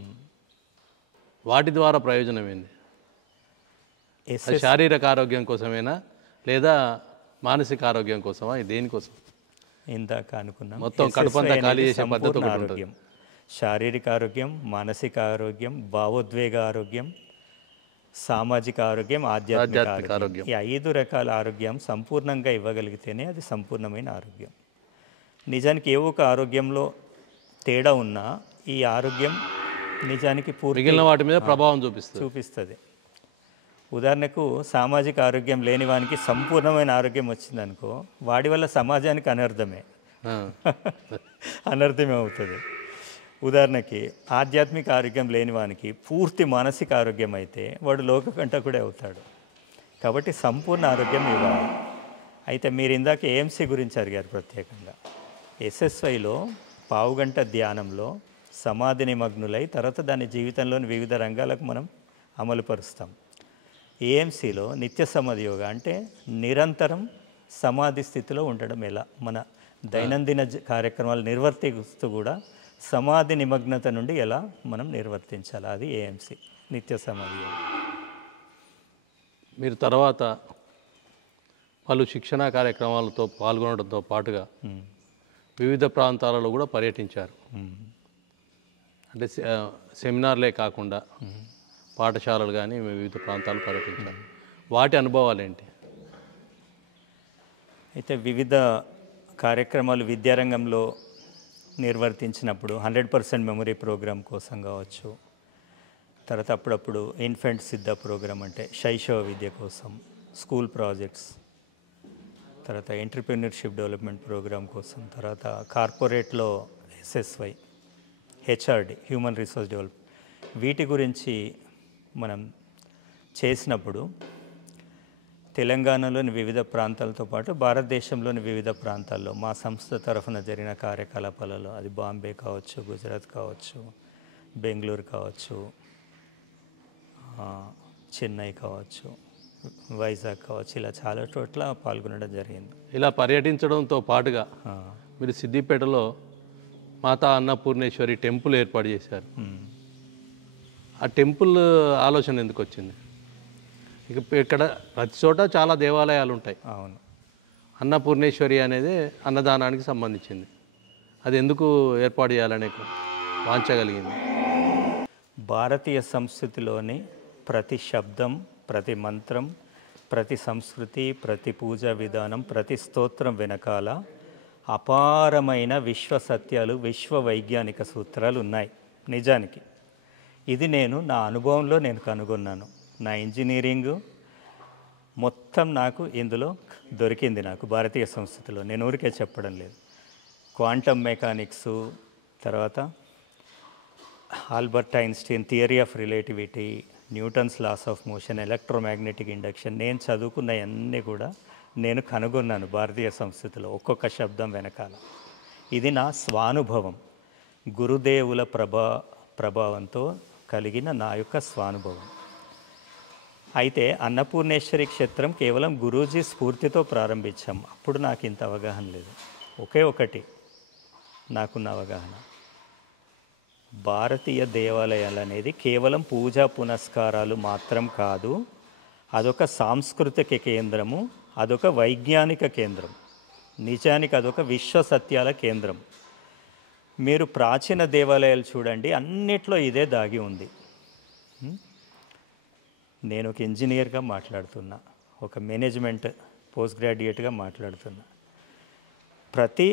వాటి ద్వారా ప్రయోజనం ఏంది? అది ఎస్ఎస్ శారీరక ఆరోగ్యం కోసమేనా లేదా మానసిక ఆరోగ్యం కోసమా? దేనికోసం? ఇందాక అనుకున్నాం, మొత్తం కడుపంతా SSY ఖాళీ అనేది చేసే పద్ధతి సంపూర్ణ ఒకటి ఉంటుంది. ఆరోగ్యం. శారీరక ఆరోగ్యం, మానసిక ఆరోగ్యం, భావోద్వేగ ఆరోగ్యం, సామాజిక ఆరోగ్యం, ఆధ్యాత్మిక ఆధ్యాత్మిక ఆరోగ్యం. ఈ 5 రకాల ఆరోగ్యం సంపూర్ణంగా ఇవ్వగలిగితేనే అది సంపూర్ణమైన ఆరోగ్యం. నిజానికి ఏ ఒక ఆరోగ్యంలో తేడా ఉన్నా ఈ ఆరోగ్యం నిజానికి మిగిలిన వాటి మీద ప్రభావం చూపిస్తుంది. చూపిస్తుంది. ఉదాహరణకు సామాజిక ఆరోగ్యం లేని వానికి సంపూర్ణమైన ఆరోగ్యం వచ్చిందనుకో, వాడి వల్ల సమాజానికి అనర్థమే ఆ. అనర్థమే అవుతుంది. ఉదాహరణకి ఆధ్యాత్మిక ఆరోగ్యం లేని వానికి పూర్తి మానసిక ఆరోగ్యం అయితే వాడు లోకకంటకుడే అవుతాడు. కాబట్టి సంపూర్ణ ఆరోగ్యం ఇవ్వాలి. అయితే మీరు ఇందాక ఏఎంసీ గురించి అడిగారు ప్రత్యేకంగా. ఎస్ఎస్వైలో పావుగంట ధ్యానంలో సమాధి నిమగ్నులై తర్వాత దాని జీవితంలోని వివిధ రంగాలకు మనం అమలుపరుస్తాం. ఏఎంసీలో నిత్య సమాధి యోగా అంటే నిరంతరం సమాధి స్థితిలో ఉండడం ఎలా, మన దైనందిన కార్యక్రమాలు నిర్వర్తిస్తూ కూడా సమాధి నిమగ్నత నుండి ఎలా మనం నిర్వర్తించాలి, అది ఏఎంసీ నిత్య సమాధి యోగా. మీరు తర్వాత పలు శిక్షణా కార్యక్రమాలతో పాల్గొనడంతో పాటుగా వివిధ ప్రాంతాలలో కూడా పర్యటించారు. అంటే సెమినార్లే కాకుండా పాఠశాలలు కానీ వివిధ ప్రాంతాలు పర్యటించారు. వాటి అనుభవాలు ఏంటి? అయితే వివిధ కార్యక్రమాలు విద్యారంగంలో నిర్వర్తించినప్పుడు 100% మెమరీ ప్రోగ్రామ్ కోసం కావచ్చు, తర్వాత అప్పుడప్పుడు ఇన్ఫెంట్ సిద్ధ ప్రోగ్రామ్ అంటే శైశవ విద్య కోసం, స్కూల్ ప్రాజెక్ట్స్, తర్వాత ఎంటర్‌ప్రెన్యూర్‌షిప్ డెవలప్మెంట్ ప్రోగ్రామ్ కోసం, తర్వాత కార్పొరేట్లో SSY, HRD human resource development, వీటి గురించి మనం చేసినప్పుడు తెలంగాణలోని వివిధ ప్రాంతాలతో పాటు భారతదేశంలోని వివిధ ప్రాంతాల్లో మా సంస్థ తరఫున జరిగిన కార్యకలాపాలలో, అది బాంబే కావచ్చు, గుజరాత్ కావచ్చు, బెంగళూరు కావచ్చు, చెన్నై కావచ్చు, వైజాగ్ కావచ్చు, ఇలా చాలా చోట్ల పాల్గొనడం జరిగింది. ఇలా పర్యటించడంతో పాటుగా మీరు సిద్దిపేటలో మాతా అన్నపూర్ణేశ్వరి టెంపుల్ ఏర్పాటు చేశారు. ఆ టెంపుల్ ఆలోచన ఎందుకు వచ్చింది? ఇక్కడ ప్రతి చోట చాలా దేవాలయాలు ఉంటాయి. అవును, అన్నపూర్ణేశ్వరి అనేది అన్నదానానికి సంబంధించింది. అది ఎందుకు ఏర్పాటు చేయాలనే వాంచగలిగింది? భారతీయ సంస్కృతిలోని ప్రతి శబ్దం, ప్రతి మంత్రం, ప్రతి సంస్కృతి, ప్రతి పూజా విధానం, ప్రతి స్తోత్రం వెనకాల అపారమైన విశ్వ సత్యాలు, విశ్వ వైజ్ఞానిక సూత్రాలు ఉన్నాయి. నిజానికి ఇది నేను నా అనుభవంలో నేను కనుగొన్నాను. నా ఇంజనీరింగు మొత్తం నాకు ఇందులో దొరికింది. నాకు భారతీయ సంస్కృతిలో, నేను ఊరికే చెప్పడం లేదు. క్వాంటమ్ మెకానిక్సు, తర్వాత Albert Einstein theory of relativity, Newton's laws of motion, electromagnetic induction, నేను చదువుకున్న అన్నీ కూడా నేను కనుగొన్నాను భారతీయ సంస్కృతిలో ఒక్కొక్క శబ్దం వెనకాల. ఇది నా స్వానుభవం, గురుదేవుల ప్రభావంతో కలిగిన నా యొక్క స్వానుభవం. అయితే అన్నపూర్ణేశ్వరి క్షేత్రం కేవలం గురూజీ స్ఫూర్తితో ప్రారంభించాం. అప్పుడు నాకు ఇంత అవగాహన లేదు. ఒకే ఒకటి నాకున్న అవగాహన, భారతీయ దేవాలయాలు అనేది కేవలం పూజా పునస్కారాలు మాత్రం కాదు, అదొక సాంస్కృతిక కేంద్రము, అదొక వైజ్ఞానిక కేంద్రం, నిజానికి అదొక విశ్వ సత్యాల కేంద్రం. మీరు ప్రాచీన దేవాలయాలు చూడండి, అన్నిట్లో ఇదే దాగి ఉంది. నేను ఒక ఇంజనీర్గా మాట్లాడుతున్నా, ఒక మేనేజ్మెంట్ పోస్ట్ గ్రాడ్యుయేట్గా మాట్లాడుతున్నా. ప్రతి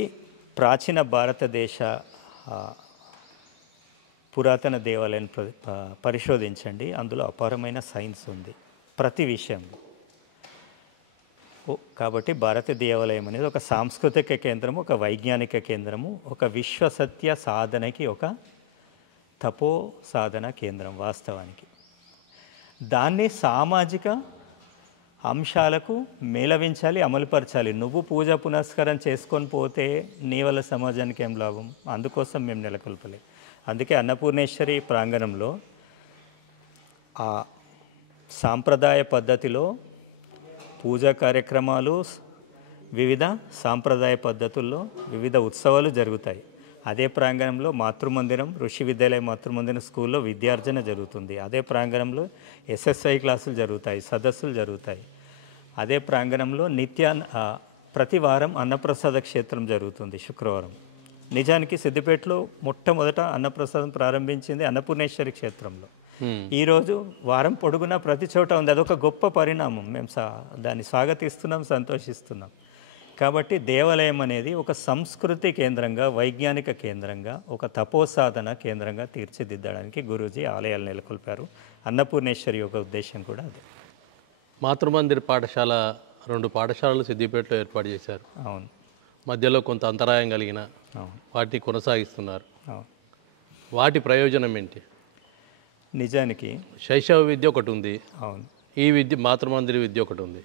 ప్రాచీన భారతదేశ ఆ, పురాతన దేవాలయాన్ని పరిశోధించండి, అందులో అపారమైన సైన్స్ ఉంది ప్రతి విషయంలో. కాబట్టి భారత దేవాలయం అనేది ఒక సాంస్కృతిక కేంద్రము, ఒక వైజ్ఞానిక కేంద్రము, ఒక విశ్వసత్య సాధనకి ఒక తపో సాధన కేంద్రం వాస్తవానికి. దాన్ని సామాజిక అంశాలకు మేళవించాలి, అమలుపరచాలి. నువ్వు పూజ పునస్కారం చేసుకొని పోతే నీ వల్ల సమాజానికి ఏం లాభం? అందుకోసం మేము నెలకొల్పలే. అందుకే అన్నపూర్ణేశ్వరి ప్రాంగణంలో ఆ సాంప్రదాయ పద్ధతిలో పూజా కార్యక్రమాలు, వివిధ సాంప్రదాయ పద్ధతుల్లో వివిధ ఉత్సవాలు జరుగుతాయి. అదే ప్రాంగణంలో మాతృమందిరం, ఋషి విద్యాలయ మాతృమందిరం స్కూల్లో విద్యార్జన జరుగుతుంది. అదే ప్రాంగణంలో ఎస్ఎస్ఐ క్లాసులు జరుగుతాయి, సదస్సులు జరుగుతాయి. అదే ప్రాంగణంలో ప్రతి వారం అన్నప్రసాద క్షేత్రం జరుగుతుంది శుక్రవారం. నిజానికి సిద్దిపేటలో మొట్టమొదట అన్నప్రసాదం ప్రారంభించింది అన్నపూర్ణేశ్వరి క్షేత్రంలో. ఈరోజు వారం పొడుగునా ప్రతి చోట ఉంది. అదొక గొప్ప పరిణామం. మేము దాన్ని స్వాగతిస్తున్నాం, సంతోషిస్తున్నాం. కాబట్టి దేవాలయం అనేది ఒక సంస్కృతి కేంద్రంగా, వైజ్ఞానిక కేంద్రంగా, ఒక తపోసాధన కేంద్రంగా తీర్చిదిద్దడానికి గురూజీ ఆలయాలు నెలకొల్పారు. అన్నపూర్ణేశ్వరి యొక్క ఉద్దేశం కూడా అదే. మాతృమందిర్ పాఠశాల 2 పాఠశాలలు సిద్దిపేటలో ఏర్పాటు చేశారు. అవును, మధ్యలో కొంత అంతరాయం కలిగిన అవును, వాటిని కొనసాగిస్తున్నారు. అవును. వాటి ప్రయోజనం ఏంటి? నిజానికి శైశవ విద్య ఒకటి ఉంది, అవును, ఈ విద్య మాతృమందిర్ విద్య ఒకటి ఉంది.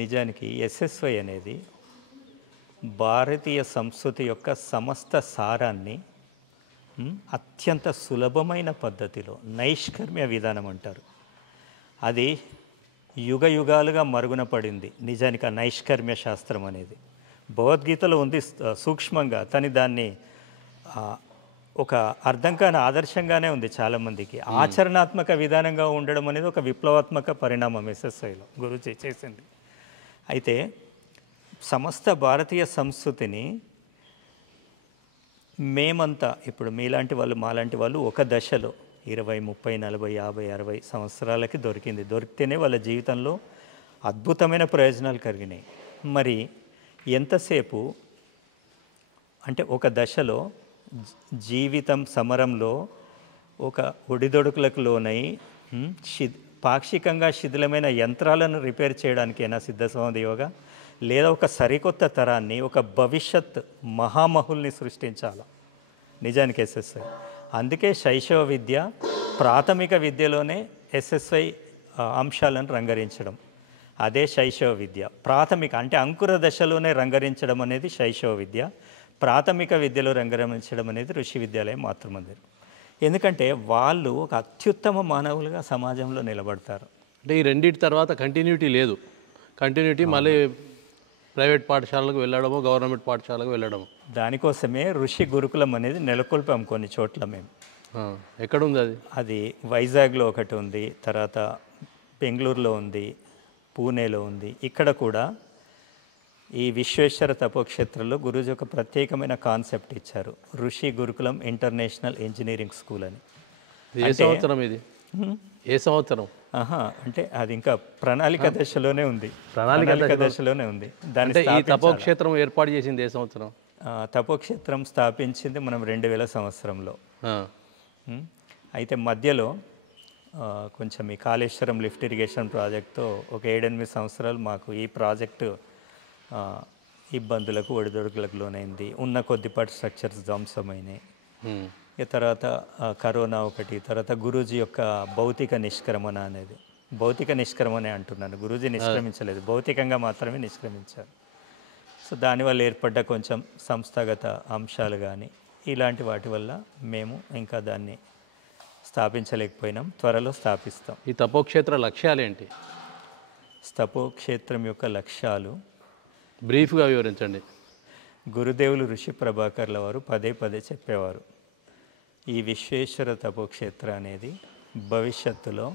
నిజానికి ఎస్ఎస్వై అనేది భారతీయ సంస్కృతి యొక్క సమస్త సారాన్ని అత్యంత సులభమైన పద్ధతిలో నైష్కర్మ్య విధానం అంటారు. అది యుగ యుగాలుగా మరుగున పడింది. నిజానికి ఆ నైష్కర్మ్య శాస్త్రం అనేది భగవద్గీతలో ఉంది సూక్ష్మంగా, కానీ దాన్ని ఒక అర్థం కాని ఆదర్శంగానే ఉంది చాలామందికి. ఆచరణాత్మక విధానంగా ఉండడం అనేది ఒక విప్లవాత్మక పరిణామం ఎస్ఎస్ఐలో గురూజీ చేసింది. అయితే సమస్త భారతీయ సంస్కృతిని మేమంతా, ఇప్పుడు మీలాంటి వాళ్ళు, మాలాంటి వాళ్ళు ఒక దశలో 20, 30, 40, 50, 60 సంవత్సరాలకి దొరికితేనే వాళ్ళ జీవితంలో అద్భుతమైన ప్రయోజనాలు కలిగినాయి. మరి ఎంతసేపు అంటే ఒక దశలో జీవితం సమరంలో ఒక ఒడిదొడుకులకు లోనై పాక్షికంగా శిథిలమైన యంత్రాలను రిపేర్ చేయడానికైనా సిద్ధసమాధి యోగా, లేదా ఒక సరికొత్త తరాన్ని, ఒక భవిష్యత్ మహామహుల్ని సృష్టించాలి నిజానికి ఎస్ఎస్ఐ. అందుకే శైశవ విద్య, ప్రాథమిక విద్యలోనే ఎస్ఎస్ఐ అంశాలను రంగరించడం, అదే శైశవ విద్య. ప్రాథమిక అంటే అంకుర దశలోనే రంగరించడం అనేది శైశవ విద్య, ప్రాథమిక విద్యలో రంగరించడం అనేది ఋషి విద్యాలయం మాతృమందిరం. ఎందుకంటే వాళ్ళు ఒక అత్యుత్తమ మానవులుగా సమాజంలో నిలబడతారు. అంటే ఈ రెండింటి తర్వాత కంటిన్యూటీ లేదు. కంటిన్యూటీ మళ్ళీ ప్రైవేట్ పాఠశాలకు వెళ్ళడము, గవర్నమెంట్ పాఠశాలకు వెళ్ళడము. దానికోసమే ఋషి గురుకులం అనేది నెలకొల్పాం కొన్ని చోట్ల మేము. ఎక్కడుంది అది? అది వైజాగ్లో ఒకటి ఉంది, తర్వాత బెంగళూరులో ఉంది, పూణేలో ఉంది. ఇక్కడ కూడా ఈ విశ్వేశ్వర తపోక్షేత్రంలో గురూజీ ఒక ప్రత్యేకమైన కాన్సెప్ట్ ఇచ్చారు, ఋషి గురుకులం ఇంటర్నేషనల్ ఇంజనీరింగ్ స్కూల్ అని. ఏ సంవత్సరం ఇది? ఏ సంవత్సరం? అంటే అది ఇంకా ప్రణాళిక దశలోనే ఉంది. ప్రణాళిక దశలోనే ఉంది. దాని ఈ తపోక్షేత్రం ఏర్పాటు చేసింది ఏ సంవత్సరం? తపోక్షేత్రం స్థాపించింది మనం 2000 సంవత్సరంలో. అయితే మధ్యలో కొంచెం ఈ కాళేశ్వరం లిఫ్ట్ ఇరిగేషన్ ప్రాజెక్ట్తో ఒక 7-8 సంవత్సరాలు మాకు ఈ ప్రాజెక్టు ఇబ్బందులకు, ఒడిదొడుకులకు లోనైంది. ఉన్న కొద్దిపాటి స్ట్రక్చర్స్ ధ్వంసమైనాయి. తర్వాత కరోనా ఒకటి, తర్వాత గురూజీ యొక్క భౌతిక నిష్క్రమణ అనేది. భౌతిక నిష్క్రమణ అంటున్నాను, గురూజీ నిష్క్రమించలేదు, భౌతికంగా మాత్రమే నిష్క్రమించారు. సో దానివల్ల ఏర్పడ్డ కొంచెం సంస్థాగత అంశాలు కానీ ఇలాంటి వాటి వల్ల మేము ఇంకా దాన్ని స్థాపించలేకపోయినాం. త్వరలో స్థాపిస్తాం. ఈ తపోక్షేత్ర లక్ష్యాలు ఏంటి? తపోక్షేత్రం యొక్క లక్ష్యాలు బ్రీఫ్గా వివరించండి. గురుదేవులు ఋషి ప్రభాకర్ల వారు పదే పదే చెప్పేవారు, ఈ విశ్వేశ్వర తపోక్షేత్ర అనేది భవిష్యత్తులో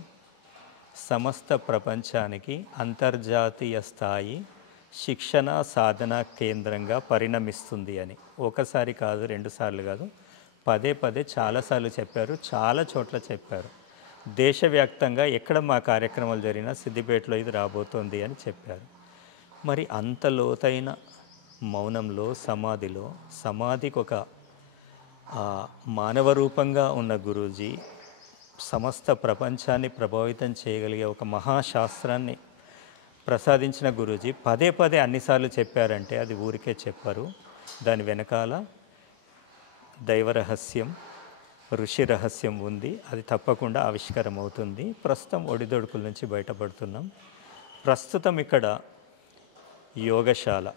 సమస్త ప్రపంచానికి అంతర్జాతీయ స్థాయి శిక్షణ సాధన కేంద్రంగా పరిణమిస్తుంది అని. ఒకసారి కాదు, 2 సార్లు కాదు, పదే పదే చాలాసార్లు చెప్పారు, చాలా చోట్ల చెప్పారు. దేశవ్యాప్తంగా ఎక్కడ మా కార్యక్రమాలు జరిగినా సిద్దిపేటలో ఇది రాబోతోంది అని చెప్పారు. మరి అంత లోతైన మౌనంలో, సమాధిలో, సమాధికి ఒక మానవ రూపంగా ఉన్న గురూజీ సమస్త ప్రపంచాన్ని ప్రభావితం చేయగలిగే ఒక మహాశాస్త్రాన్ని ప్రసాదించిన గురూజీ పదే పదే అన్నిసార్లు చెప్పారంటే అది ఊరికే చెప్పారు. దాని వెనకాల దైవ రహస్యం, ఋషి రహస్యం ఉంది. అది తప్పకుండా ఆవిష్కారం అవుతుంది. ప్రస్తుతం ఒడిదొడుకుల నుంచి బయటపడుతున్నాం. ప్రస్తుతం ఇక్కడ యోగశాల,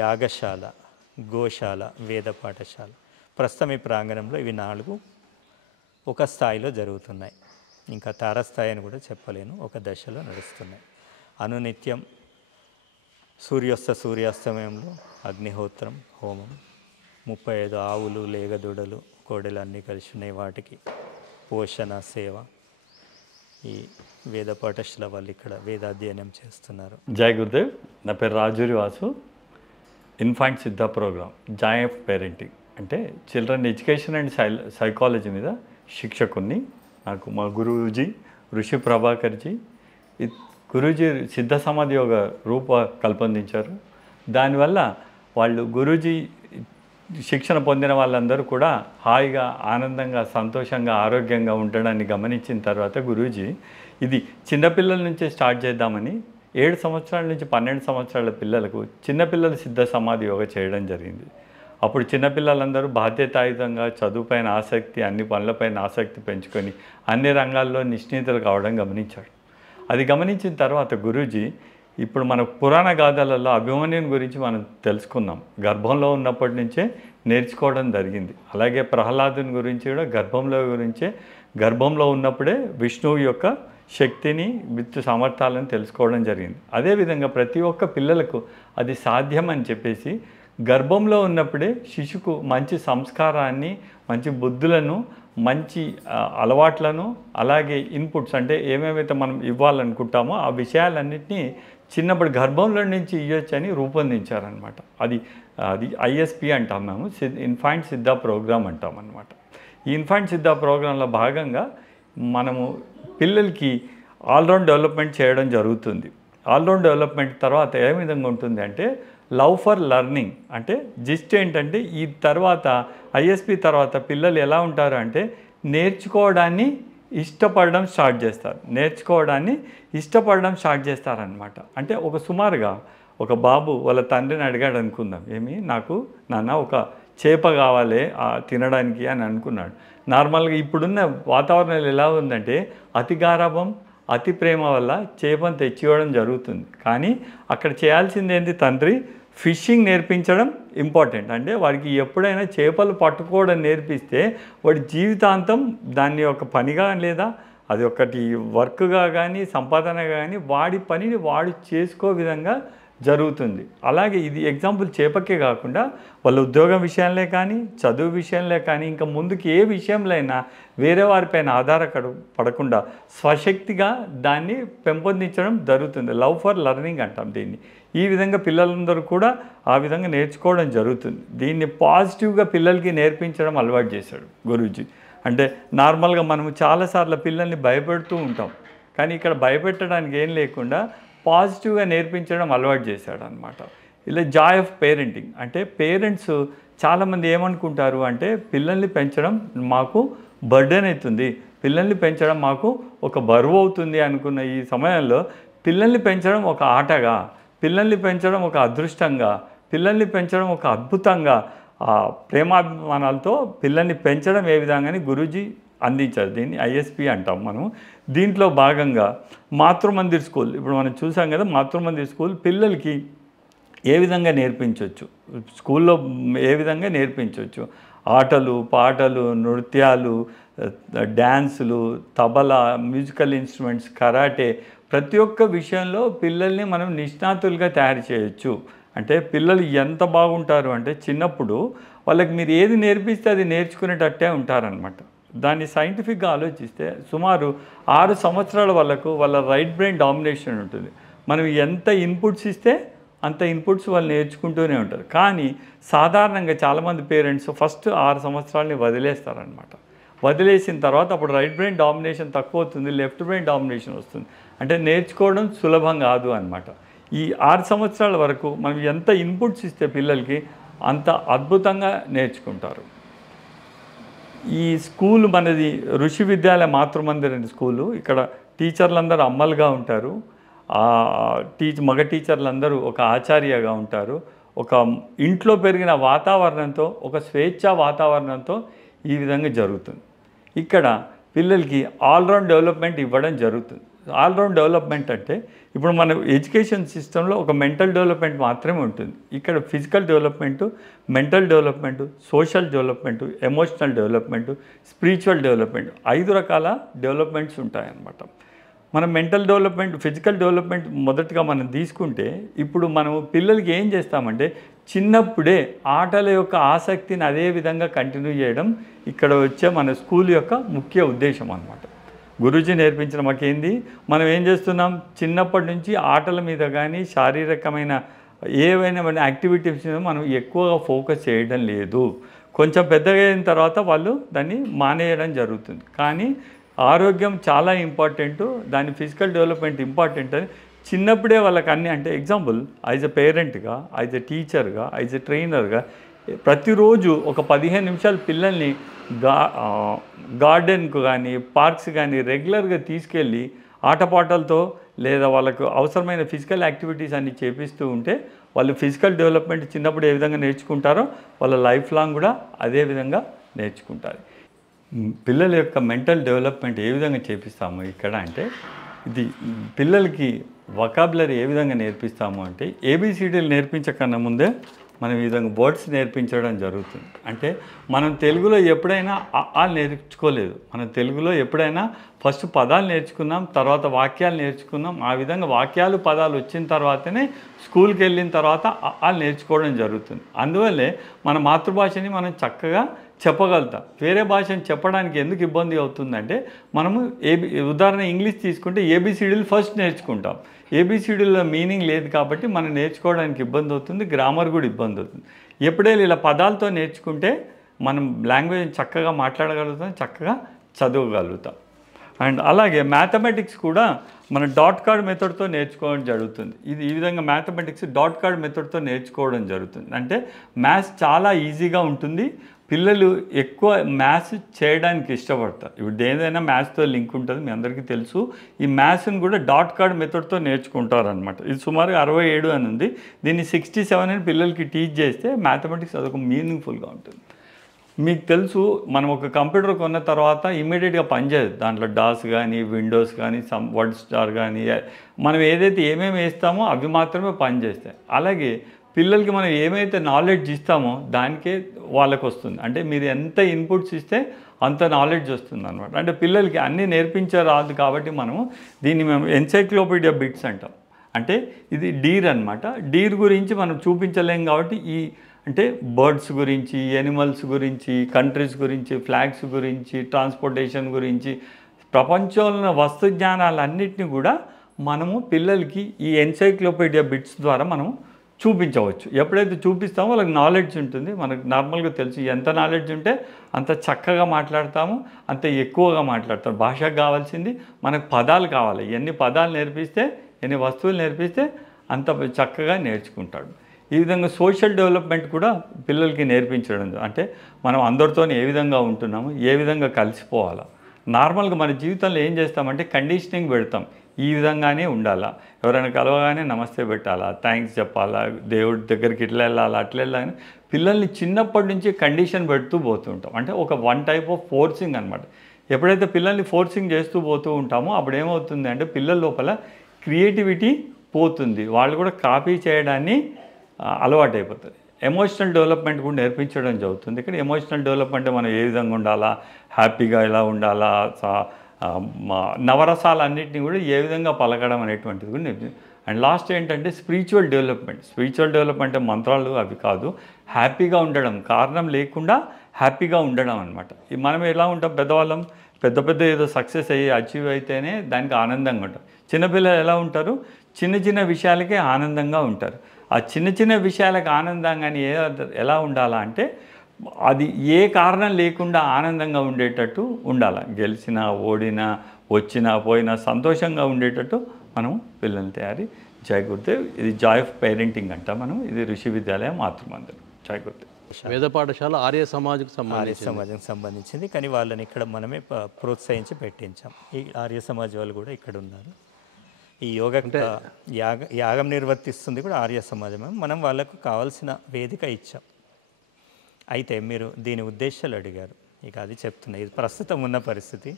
యాగశాల, గోశాల, వేద పాఠశాల ప్రస్తుతం ఈ ప్రాంగణంలో ఇవి 4 ఒక స్థాయిలో జరుగుతున్నాయి. ఇంకా తారస్థాయి అని కూడా చెప్పలేను, ఒక దశలో నడుస్తున్నాయి. అనునిత్యం సూర్యాస్తమయంలో అగ్నిహోత్రం, హోమం, 35 ఆవులు, లేగదూడలు, కోడెలు అన్నీ కలిసి ఉన్నాయి. వాటికి పోషణ, సేవ. ఈ వేద పాఠశాల వాళ్ళు ఇక్కడ వేదాధ్యయనం చేస్తున్నారు. జై గురుదేవ్. నా పేరు రాజూరి వాసు. ఇన్ఫాంట్ సిద్ధ ప్రోగ్రామ్, జాయ్ ఆఫ్ పేరెంటింగ్ అంటే చిల్డ్రన్ ఎడ్యుకేషన్ అండ్ సైకాలజీ మీద శిక్షకుని. నాకు మా గురూజీ ఋషి ప్రభాకర్జీ, గురూజీ సిద్ధ సమాధి యోగ రూప కల్పొందించారు. దానివల్ల వాళ్ళు గురూజీ శిక్షణ పొందిన వాళ్ళందరూ కూడా హాయిగా, ఆనందంగా, సంతోషంగా, ఆరోగ్యంగా ఉండడాన్ని గమనించిన తర్వాత గురూజీ ఇది చిన్నపిల్లల నుంచే స్టార్ట్ చేద్దామని 7 సంవత్సరాల నుంచి 12 సంవత్సరాల పిల్లలకు చిన్నపిల్లల సిద్ధ సమాధి యోగ చేయడం జరిగింది. అప్పుడు చిన్నపిల్లలందరూ బాధ్యతాయుతంగా చదువుపైన ఆసక్తి, అన్ని పనులపైన ఆసక్తి పెంచుకొని అన్ని రంగాల్లో నిష్ణాతులు కావడం గమనించాడు. అది గమనించిన తర్వాత గురూజీ ఇప్పుడు మన పురాణ గాథలలో అభిమన్యుని గురించి మనం తెలుసుకున్నాం. గర్భంలో ఉన్నప్పటి నుంచే నేర్చుకోవడం జరిగింది. అలాగే ప్రహ్లాదుని గురించి కూడా గర్భంలో ఉన్నప్పుడే విష్ణువు యొక్క శక్తిని, విత్తు సామర్థ్యాలను తెలుసుకోవడం జరిగింది. అదేవిధంగా ప్రతి ఒక్క పిల్లలకు అది సాధ్యం అని చెప్పేసి గర్భంలో ఉన్నప్పుడే శిశువుకు మంచి సంస్కారాన్ని, మంచి బుద్ధులను, మంచి అలవాట్లను, అలాగే ఇన్పుట్స్ అంటే ఏమేమైతే మనం ఇవ్వాలనుకుంటామో ఆ విషయాలన్నింటినీ చిన్నప్పుడు గర్భంలో నుంచి ఇవ్వచ్చని రూపొందించారనమాట. అది ఐఎస్పి అంటాం మేము, ఇన్ఫాంట్ సిద్ధ ప్రోగ్రామ్ అంటాం అన్నమాట. ఈ ఇన్ఫాంట్ సిద్ధ ప్రోగ్రాంలో భాగంగా మనము పిల్లలకి ఆల్రౌండ్ డెవలప్మెంట్ చేయడం జరుగుతుంది. ఆల్రౌండ్ డెవలప్మెంట్ తర్వాత ఏ విధంగా ఉంటుంది అంటే లవ్ ఫర్ లెర్నింగ్. అంటే జిస్ట్ ఏంటంటే ఈ తర్వాత ఐఎస్పి తర్వాత పిల్లలు ఎలా ఉంటారు అంటే నేర్చుకోవడాన్ని ఇష్టపడడం స్టార్ట్ చేస్తారనమాట. అంటే ఒక సుమారుగా ఒక బాబు వాళ్ళ తండ్రిని అడిగాడు అనుకుందాం, నాన్న ఒక చేప కావాలి తినడానికి అని అనుకున్నాడు. నార్మల్గా ఇప్పుడున్న వాతావరణం ఎలా ఉందంటే అతి గారాభం, అతి ప్రేమ వల్ల చేపను తెచ్చివ్వడం జరుగుతుంది. కానీ అక్కడ చేయాల్సింది ఏంటి, తండ్రి ఫిషింగ్ నేర్పించడం ఇంపార్టెంట్. అంటే వాడికి ఎప్పుడైనా చేపలు పట్టుకోవడం నేర్పిస్తే వాడి జీవితాంతం దాన్ని ఒక పనిగా లేదా అది ఒకటి వర్క్గా కానీ సంపాదనగా కానీ వాడి పనిని వాడు చేసుకో విధంగా జరుగుతుంది. అలాగే ఇది ఎగ్జాంపుల్ చేపకే కాకుండా వాళ్ళ ఉద్యోగం విషయంలో కానీ, చదువు విషయంలో కానీ, ఇంకా ముందుకు ఏ విషయంలో అయినా వేరే వారిపైన ఆధారపడకుండా స్వశక్తిగా దాన్ని పెంపొందించడం జరుగుతుంది. లవ్ ఫర్ లెర్నింగ్ అంటాం దీన్ని. ఈ విధంగా పిల్లలందరూ కూడా ఆ విధంగా నేర్చుకోవడం జరుగుతుంది. దీన్ని పాజిటివ్గా పిల్లలకి నేర్పించడం అలవాటు చేశాడు గురూజీ. అంటే నార్మల్గా మనము చాలాసార్లు పిల్లల్ని భయపెడుతూ ఉంటాం, కానీ ఇక్కడ భయపెట్టడానికి ఏం లేకుండా పాజిటివ్గా నేర్పించడం అలవాటు చేశాడు అనమాట. ఇలా జాయ్ ఆఫ్ పేరెంటింగ్ అంటే పేరెంట్స్ చాలామంది ఏమనుకుంటారు అంటే పిల్లల్ని పెంచడం మాకు బర్డెన్ అవుతుంది, పిల్లల్ని పెంచడం మాకు ఒక బరువు అవుతుంది అనుకున్న ఈ సమయంలో పిల్లల్ని పెంచడం ఒక ఆటగా, పిల్లల్ని పెంచడం ఒక అదృష్టంగా, పిల్లల్ని పెంచడం ఒక అద్భుతంగా, ప్రేమాభిమానాలతో పిల్లల్ని పెంచడం ఏ విధంగానే గురూజీ అందించారు. దీన్ని ఐఎస్పి అంటాం మనం. దీంట్లో భాగంగా మాతృమందిర్ స్కూల్ ఇప్పుడు మనం చూసాం కదా. మాతృమందిర్ స్కూల్ పిల్లలకి ఏ విధంగా నేర్పించవచ్చు, స్కూల్లో ఏ విధంగా నేర్పించవచ్చు, ఆటలు, పాటలు, నృత్యాలు, డ్యాన్సులు, తబలా, మ్యూజికల్ ఇన్స్ట్రుమెంట్స్, కరాటే, ప్రతి ఒక్క విషయంలో పిల్లల్ని మనం నిష్ణాతులుగా తయారు చేయొచ్చు. అంటే పిల్లలు ఎంత బాగుంటారు అంటే చిన్నప్పుడు వాళ్ళకి మీరు ఏది నేర్పిస్తే అది నేర్చుకునేటట్టే ఉంటారనమాట. దాన్ని సైంటిఫిక్గా ఆలోచిస్తే సుమారు 6 సంవత్సరాల వాళ్ళ రైట్ బ్రెయిన్ డామినేషన్ ఉంటుంది. మనం ఎంత ఇన్పుట్స్ ఇస్తే అంత ఇన్పుట్స్ వాళ్ళు నేర్చుకుంటూనే ఉంటారు. కానీ సాధారణంగా చాలామంది పేరెంట్స్ ఫస్ట్ 6 సంవత్సరాలని వదిలేస్తారనమాట. వదిలేసిన తర్వాత అప్పుడు రైట్ బ్రెయిన్ డామినేషన్ తక్కువ అవుతుంది, లెఫ్ట్ బ్రెయిన్ డామినేషన్ వస్తుంది. అంటే నేర్చుకోవడం సులభం కాదు అనమాట. ఈ 6 సంవత్సరాల వరకు మనం ఎంత ఇన్పుట్స్ ఇస్తే పిల్లలకి అంత అద్భుతంగా నేర్చుకుంటారు. ఈ స్కూల్ మనది ఋషి విద్యాలయ మాతృమందిర్ అనే స్కూలు. ఇక్కడ టీచర్లందరూ అమ్మలుగా ఉంటారు, మగ టీచర్లందరూ ఒక ఆచార్యగా ఉంటారు. ఒక ఇంట్లో పెరిగిన వాతావరణంతో, ఒక స్వేచ్ఛా వాతావరణంతో ఈ విధంగా జరుగుతుంది. ఇక్కడ పిల్లలకి ఆల్రౌండ్ డెవలప్మెంట్ ఇవ్వడం జరుగుతుంది. ఆల్రౌండ్ డెవలప్మెంట్ అంటే ఇప్పుడు మన ఎడ్యుకేషన్ సిస్టంలో ఒక మెంటల్ డెవలప్మెంట్ మాత్రమే ఉంటుంది. ఇక్కడ physical development, mental development, social development, emotional development, spiritual development 5 రకాల డెవలప్మెంట్స్ ఉంటాయన్నమాట. మనం మెంటల్ డెవలప్మెంట్, ఫిజికల్ డెవలప్మెంట్ మొదటగా మనం తీసుకుంటే ఇప్పుడు మనం పిల్లలకి ఏం చేస్తామంటే చిన్నప్పుడే ఆటల యొక్క ఆసక్తిని అదే విధంగా కంటిన్యూ చేయడం ఇక్కడ వచ్చే మన స్కూల్ యొక్క ముఖ్య ఉద్దేశం అన్నమాట. గురూజీ నేర్పించిన మాకేంది, మనం ఏం చేస్తున్నాం, చిన్నప్పటి నుంచి ఆటల మీద కానీ శారీరకమైన ఏవైనా యాక్టివిటీస్ మీద మనం ఎక్కువగా ఫోకస్ చేయడం లేదు. కొంచెం పెద్దగా అయిన తర్వాత వాళ్ళు దాన్ని మానేయడం జరుగుతుంది. కానీ ఆరోగ్యం చాలా ఇంపార్టెంట్, దాని ఫిజికల్ డెవలప్మెంట్ ఇంపార్టెంట్ అని చిన్నప్పుడే వాళ్ళకి అన్నీ, అంటే ఎగ్జాంపుల్ యాజ్ ఎ పేరెంట్గా, యాజ్ ఎ టీచర్గా, యాజ్ ఎ ట్రైనర్గా ప్రతిరోజు ఒక 15 నిమిషాలు పిల్లల్ని గార్డెన్కు కానీ పార్క్స్ కానీ రెగ్యులర్గా తీసుకెళ్ళి ఆటపాటలతో లేదా వాళ్ళకు అవసరమైన ఫిజికల్ యాక్టివిటీస్ అన్ని చేపిస్తూ ఉంటే వాళ్ళు ఫిజికల్ డెవలప్మెంట్ చిన్నప్పుడు ఏ విధంగా నేర్చుకుంటారో వాళ్ళ లైఫ్ లాంగ్ కూడా అదే విధంగా నేర్చుకుంటారు. పిల్లల యొక్క మెంటల్ డెవలప్మెంట్ ఏ విధంగా చేపిస్తాము ఇక్కడ అంటే, ఇది పిల్లలకి వొకాబులరీ ఏ విధంగా నేర్పిస్తాము అంటే ఏబిసిడీలు నేర్పించకన్నా ముందే మనం ఈ విధంగా వర్డ్స్ నేర్పించడం జరుగుతుంది. అంటే మనం తెలుగులో ఎప్పుడైనా నేర్చుకోలేదు. మనం తెలుగులో ఎప్పుడైనా ఫస్ట్ పదాలు నేర్చుకున్నాం, తర్వాత వాక్యాలు నేర్చుకున్నాం. ఆ విధంగా వాక్యాలు పదాలు వచ్చిన తర్వాతనే స్కూల్కి వెళ్ళిన తర్వాత నేర్చుకోవడం జరుగుతుంది. అందువల్లే మన మాతృభాషని మనం చక్కగా చెప్పగలుగుతాం. వేరే భాషను చెప్పడానికి ఎందుకు ఇబ్బంది అవుతుందంటే, మనము ఉదాహరణ ఇంగ్లీష్ తీసుకుంటే ఏబిసిడీలు ఫస్ట్ నేర్చుకుంటాం. ఏబిసిడీలో మీనింగ్ లేదు కాబట్టి మనం నేర్చుకోవడానికి ఇబ్బంది అవుతుంది, గ్రామర్ కూడా ఇబ్బంది అవుతుంది. ఎప్పుడైనా ఇలా పదాలతో నేర్చుకుంటే మనం లాంగ్వేజ్ చక్కగా మాట్లాడగలుగుతాం, చక్కగా చదవగలుగుతాం. అండ్ అలాగే మ్యాథమెటిక్స్ కూడా మన డాట్ కార్డ్ మెథడ్తో నేర్చుకోవడం జరుగుతుంది. ఇది ఈ విధంగా మ్యాథమెటిక్స్ డాట్ కార్డ్ మెథడ్తో నేర్చుకోవడం జరుగుతుంది. అంటే మ్యాథ్స్ చాలా ఈజీగా ఉంటుంది, పిల్లలు ఎక్కువ మ్యాథ్స్ చేయడానికి ఇష్టపడతారు. ఇప్పుడు ఏదైనా మ్యాథ్స్తో లింక్ ఉంటుంది, మీ అందరికీ తెలుసు. ఈ మ్యాథ్స్ని కూడా డాట్ కార్డ్ మెథడ్తో నేర్చుకుంటారు అనమాట. ఇది సుమారుగా 67 అని ఉంది. దీన్ని 67 అని పిల్లలకి టీచ్ చేస్తే మ్యాథమెటిక్స్ అదొక మీనింగ్ఫుల్గా ఉంటుంది. మీకు తెలుసు, మనం ఒక కంప్యూటర్ కొన్న తర్వాత ఇమ్మీడియట్గా పనిచేయదు. దాంట్లో డాస్ కానీ, విండోస్ కానీ, వర్డ్ స్టార్ కానీ, మనం ఏదైతే ఏమేమి వేస్తామో అవి మాత్రమే పనిచేస్తాయి. అలాగే పిల్లలకి మనం ఏమైతే నాలెడ్జ్ ఇస్తామో దానికే వాళ్ళకి వస్తుంది. అంటే మీరు ఎంత ఇన్పుట్స్ ఇస్తే అంత నాలెడ్జ్ వస్తుంది అనమాట. అంటే పిల్లలకి అన్నీ నేర్పించరాదు కాబట్టి మనము దీన్ని మేము ఎన్సైక్లోపీడియా బిట్స్ అంటాం. అంటే ఇది డీర్ అనమాట. డీర్ గురించి మనం చూపించలేం కాబట్టి అంటే బర్డ్స్ గురించి, ఎనిమల్స్ గురించి, కంట్రీస్ గురించి, ఫ్లాగ్స్ గురించి, ట్రాన్స్పోర్టేషన్ గురించి, ప్రపంచంలో ఉన్న వస్తు జ్ఞానాలన్నింటినీ కూడా మనము పిల్లలకి ఈ ఎన్సైక్లోపీడియా బిట్స్ ద్వారా మనం చూపించవచ్చు. ఎప్పుడైతే చూపిస్తామో వాళ్ళకి నాలెడ్జ్ ఉంటుంది. మనకు నార్మల్గా తెలుసు, ఎంత నాలెడ్జ్ ఉంటే అంత చక్కగా మాట్లాడతాము, అంత ఎక్కువగా మాట్లాడతాము. భాషకు కావాల్సింది మనకు పదాలు కావాలి. ఎన్ని పదాలు నేర్పిస్తే, ఎన్ని వస్తువులు నేర్పిస్తే అంత చక్కగా నేర్చుకుంటాడు. ఈ విధంగా సోషల్ డెవలప్మెంట్ కూడా పిల్లలకి నేర్పించడం. అంటే మనం అందరితో ఏ విధంగా ఉంటున్నాము, ఏ విధంగా కలిసిపోవాలా. నార్మల్గా మన జీవితంలో ఏం చేస్తామంటే కండిషనింగ్ పెడతాం. ఈ విధంగానే ఉండాలా, ఎవరైనా కలవగానే నమస్తే పెట్టాలా, థ్యాంక్స్ చెప్పాలా, దేవుడి దగ్గరికి ఇట్లా వెళ్ళాలా, అట్లా వెళ్ళాలని పిల్లల్ని చిన్నప్పటి నుంచి కండిషన్ పెడుతూ పోతుంటాం. అంటే ఒక వన్ టైప్ ఆఫ్ ఫోర్సింగ్ అనమాట. ఎప్పుడైతే పిల్లల్ని ఫోర్సింగ్ చేస్తూ పోతూ ఉంటామో అప్పుడు ఏమవుతుంది అంటే పిల్లల లోపల క్రియేటివిటీ పోతుంది, వాళ్ళు కూడా కాపీ చేయడాన్ని అలవాటు అయిపోతుంది. ఎమోషనల్ డెవలప్మెంట్ కూడా నేర్పించడం జరుగుతుంది. ఇక్కడ ఎమోషనల్ డెవలప్మెంట్ మనం ఏ విధంగా ఉండాలా, హ్యాపీగా ఎలా ఉండాలా, నవరసాలన్నింటినీ కూడా ఏ విధంగా పలకడం అనేటువంటిది కూడా నేర్పించింది. అండ్ లాస్ట్ ఏంటంటే స్పిరిచువల్ డెవలప్మెంట్. స్పిరిచువల్ డెవలప్మెంట్ మంత్రాలు అవి కాదు, హ్యాపీగా ఉండడం, కారణం లేకుండా హ్యాపీగా ఉండడం అనమాట. మనం ఎలా ఉంటాం, పెద్దవాళ్ళం పెద్ద ఏదో సక్సెస్ అయ్యి అచీవ్ అయితేనే దానికి ఆనందంగా ఉంటాం. చిన్నపిల్లలు ఎలా ఉంటారు, చిన్న విషయాలకే ఆనందంగా ఉంటారు. ఆ చిన్న విషయాలకు ఆనందంగానే ఎలా ఉండాలా అంటే అది ఏ కారణం లేకుండా ఆనందంగా ఉండేటట్టు ఉండాలి. గెలిచినా ఓడినా వచ్చినా పోయినా సంతోషంగా ఉండేటట్టు మనం పిల్లల్ని తయారీ. జై గురుదేవ్. ఇది జాయ్ ఆఫ్ పేరెంటింగ్ అంట మనం. ఇది ఋషి విద్యాలయ మాతృమందిరం. జై గురుదేవ్. వేద పాఠశాల ఆర్య సమాజ్కు ఆర్య సంబంధించి సమాజం సంబంధించింది, కానీ వాళ్ళని ఇక్కడ మనమే ప్రోత్సహించి పెట్టించాం. ఈ ఆర్య సమాజ్ వాళ్ళు కూడా ఇక్కడ ఉన్నారు. ఈ యాగం నిర్వర్తిస్తుంది కూడా ఆర్య సమాజమే. మనం వాళ్ళకు కావాల్సిన వేదిక ఇచ్చాం. అయితే మీరు దీని ఉద్దేశాలు అడిగారు, ఇక అది చెప్తున్నా. ఇది ప్రస్తుతం ఉన్న పరిస్థితి.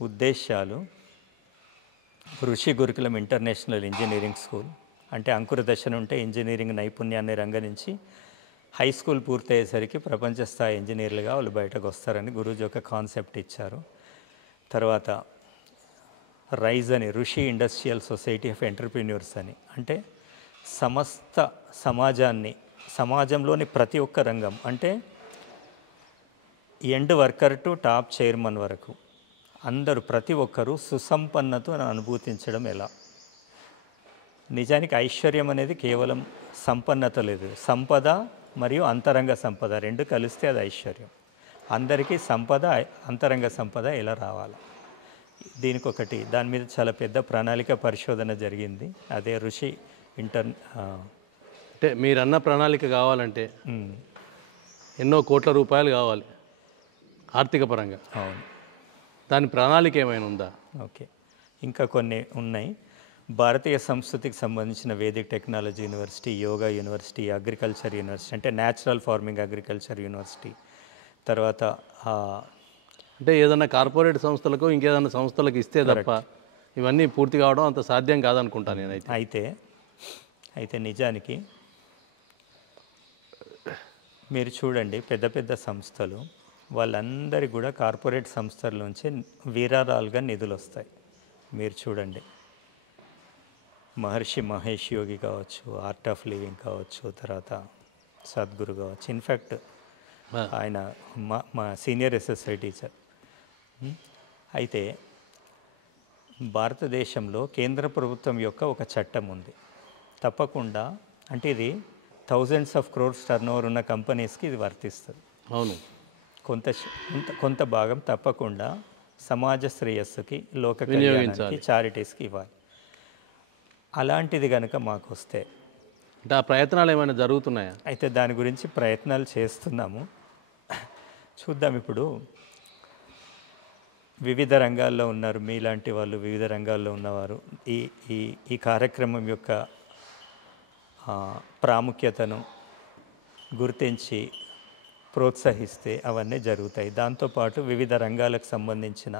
ఉద్దేశాలు: ఋషి గురుకులం ఇంటర్నేషనల్ ఇంజనీరింగ్ స్కూల్ అంటే అంకుర దశ నుంటే ఇంజనీరింగ్ నైపుణ్యాన్ని రంగరించి హై స్కూల్ పూర్తయ్యేసరికి ప్రపంచ స్థాయి ఇంజనీర్లుగా వాళ్ళు బయటకు వస్తారని గురూజీ ఒక కాన్సెప్ట్ ఇచ్చారు. తర్వాత రైజ్ అని ఋషి ఇండస్ట్రియల్ సొసైటీ ఆఫ్ ఎంటర్ప్రెన్యూర్స్ అని, అంటే సమస్త సమాజంలోని ప్రతి ఒక్క రంగం, అంటే end worker to top chairman వరకు అందరూ ప్రతి ఒక్కరూ సుసంపన్నతను అనుభూతించడం ఎలా. నిజానికి ఐశ్వర్యం అనేది కేవలం సంపన్నత లేదు, సంపద మరియు అంతరంగ సంపద రెండు కలిస్తే అది ఐశ్వర్యం. అందరికీ సంపద, అంతరంగ సంపద ఎలా రావాలి, దీనికి దాని మీద చాలా పెద్ద ప్రణాళిక పరిశోధన జరిగింది. అదే ఋషి అంటే మీరన్న ప్రణాళిక కావాలంటే ఎన్నో కోట్ల రూపాయలు కావాలి ఆర్థిక పరంగా. అవును. దాని ప్రణాళిక ఏమైనా ఉందా? ఓకే, ఇంకా కొన్ని ఉన్నాయి. భారతీయ సంస్కృతికి సంబంధించిన Vedic technology university, yoga university, agriculture university అంటే న్యాచురల్ ఫార్మింగ్ అగ్రికల్చర్ యూనివర్సిటీ. తర్వాత అంటే ఏదైనా కార్పొరేట్ సంస్థలకు ఇంకేదైనా సంస్థలకు ఇస్తే తప్ప ఇవన్నీ పూర్తి కావడం అంత సాధ్యం కాదనుకుంటాను నేనైతే. అయితే నిజానికి మీరు చూడండి, పెద్ద పెద్ద సంస్థలు వాళ్ళందరికీ కూడా కార్పొరేట్ సంస్థల నుంచి విరాళాలుగా నిధులు వస్తాయి. మీరు చూడండి, మహర్షి మహేష్ యోగి కావచ్చు, ఆర్ట్ ఆఫ్ లివింగ్ కావచ్చు, తర్వాత సద్గురు కావచ్చు. ఇన్ఫ్యాక్ట్ ఆయన మా సీనియర్ ఎస్ఎస్ఐ టీచర్. అయితే భారతదేశంలో కేంద్ర ప్రభుత్వం యొక్క ఒక చట్టం ఉంది, తప్పకుండా అంటే ఇది థౌజండ్స్ ఆఫ్ క్రోర్స్ టర్నోవర్ ఉన్న కంపెనీస్కి ఇది వర్తిస్తుంది. అవును. కొంత భాగం తప్పకుండా సమాజ శ్రేయస్సుకి, లోక కళ్యాణానికి, చారిటీస్కి ఇవ్వాలి. అలాంటిది కనుక మాకు వస్తే అంటే ఆ ప్రయత్నాలు ఏమైనా జరుగుతున్నాయా? అయితే దాని గురించి ప్రయత్నాలు చేస్తున్నాము, చూద్దాం. ఇప్పుడు వివిధ రంగాల్లో ఉన్నారు మీలాంటి వాళ్ళు, వివిధ రంగాల్లో ఉన్నవారు ఈ కార్యక్రమం యొక్క ప్రాముఖ్యతను గుర్తించి ప్రోత్సహిస్తే అవన్నీ జరుగుతాయి. దాంతోపాటు వివిధ రంగాలకు సంబంధించిన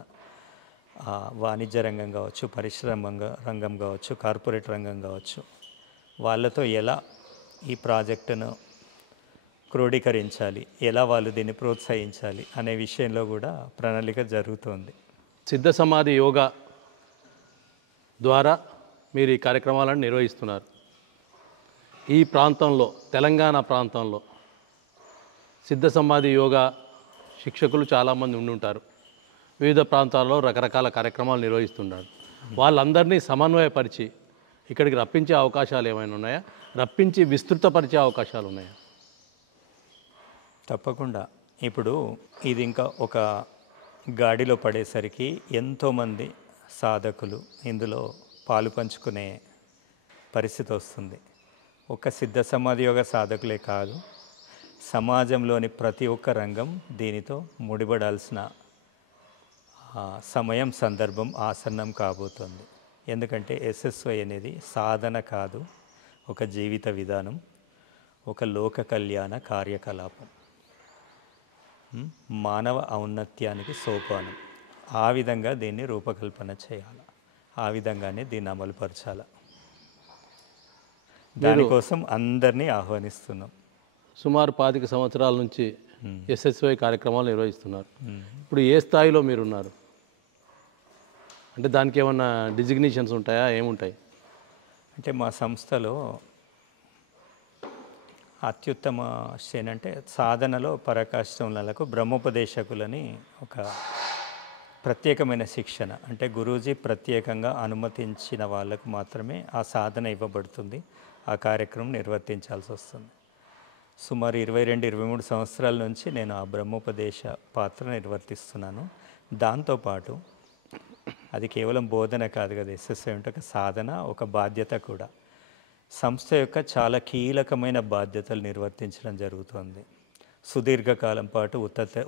వాణిజ్య రంగం కావచ్చు, పరిశ్రమ రంగం కావచ్చు, కార్పొరేట్ రంగం కావచ్చు, వాళ్ళతో ఎలా ఈ ప్రాజెక్టును క్రోడీకరించాలి, ఎలా వాళ్ళు దీన్ని ప్రోత్సహించాలి అనే విషయంలో కూడా ప్రణాళిక జరుగుతుంది. సిద్ధ సమాధి యోగా ద్వారా మీరు ఈ కార్యక్రమాలను నిర్వహిస్తున్నారు. ఈ ప్రాంతంలో, తెలంగాణ ప్రాంతంలో సిద్ధ సమాధి యోగా శిక్షకులు చాలామంది ఉండి ఉంటారు. వివిధ ప్రాంతాల్లో రకరకాల కార్యక్రమాలు నిర్వహిస్తున్నారు. వాళ్ళందరినీ సమన్వయపరిచి ఇక్కడికి రప్పించే అవకాశాలు ఏమైనా ఉన్నాయా? రప్పించి విస్తృతపరిచే అవకాశాలు ఉన్నాయా? తప్పకుండా. ఇప్పుడు ఇది ఇంకా ఒక గాడిలో పడేసరికి ఎంతోమంది సాధకులు ఇందులో పాలు పంచుకునే పరిస్థితి వస్తుంది. ఒక సిద్ధ సమాధి యోగ సాధకులే కాదు, సమాజంలోని ప్రతి ఒక్క రంగం దీనితో ముడిపడాల్సిన సమయం, సందర్భం ఆసన్నం కాబోతుంది. ఎందుకంటే ఎస్ఎస్వై అనేది సాధన కాదు, ఒక జీవిత విధానం, ఒక లోక కళ్యాణ కార్యకలాపం, మానవ ఔన్నత్యానికి సోపానం. ఆ విధంగా దీన్ని రూపకల్పన చేయాలి, ఆ విధంగానే దీన్ని అమలుపరచాలి. దానికోసం అందరినీ ఆహ్వానిస్తున్నాం. సుమారు 25 సంవత్సరాల నుంచి ఎస్ఎస్వై కార్యక్రమాలు నిర్వహిస్తున్నారు. ఇప్పుడు ఏ స్థాయిలో మీరున్నారు? అంటే దానికి ఏమన్నా డిజిగ్నేషన్స్ ఉంటాయా? ఏముంటాయి? అంటే మా సంస్థలో అత్యుత్తమ శ్రేణి అంటే సాధనలో పరాకాష్ఠములకు బ్రహ్మోపదేశకులని ఒక ప్రత్యేకమైన శిక్షణ, అంటే గురూజీ ప్రత్యేకంగా అనుమతించిన వాళ్ళకు మాత్రమే ఆ సాధన ఇవ్వబడుతుంది, ఆ కార్యక్రమం నిర్వర్తించాల్సి వస్తుంది. సుమారు 22-23 సంవత్సరాల నుంచి నేను ఆ బ్రహ్మోపదేశ పాత్ర నిర్వర్తిస్తున్నాను. దాంతోపాటు అది కేవలం బోధన కాదు కదా, ఎస్ఎస్ఐ అంటే ఒక సాధన, ఒక బాధ్యత కూడా. సంస్థ యొక్క చాలా కీలకమైన బాధ్యతలు నిర్వర్తించడం జరుగుతుంది. సుదీర్ఘకాలం పాటు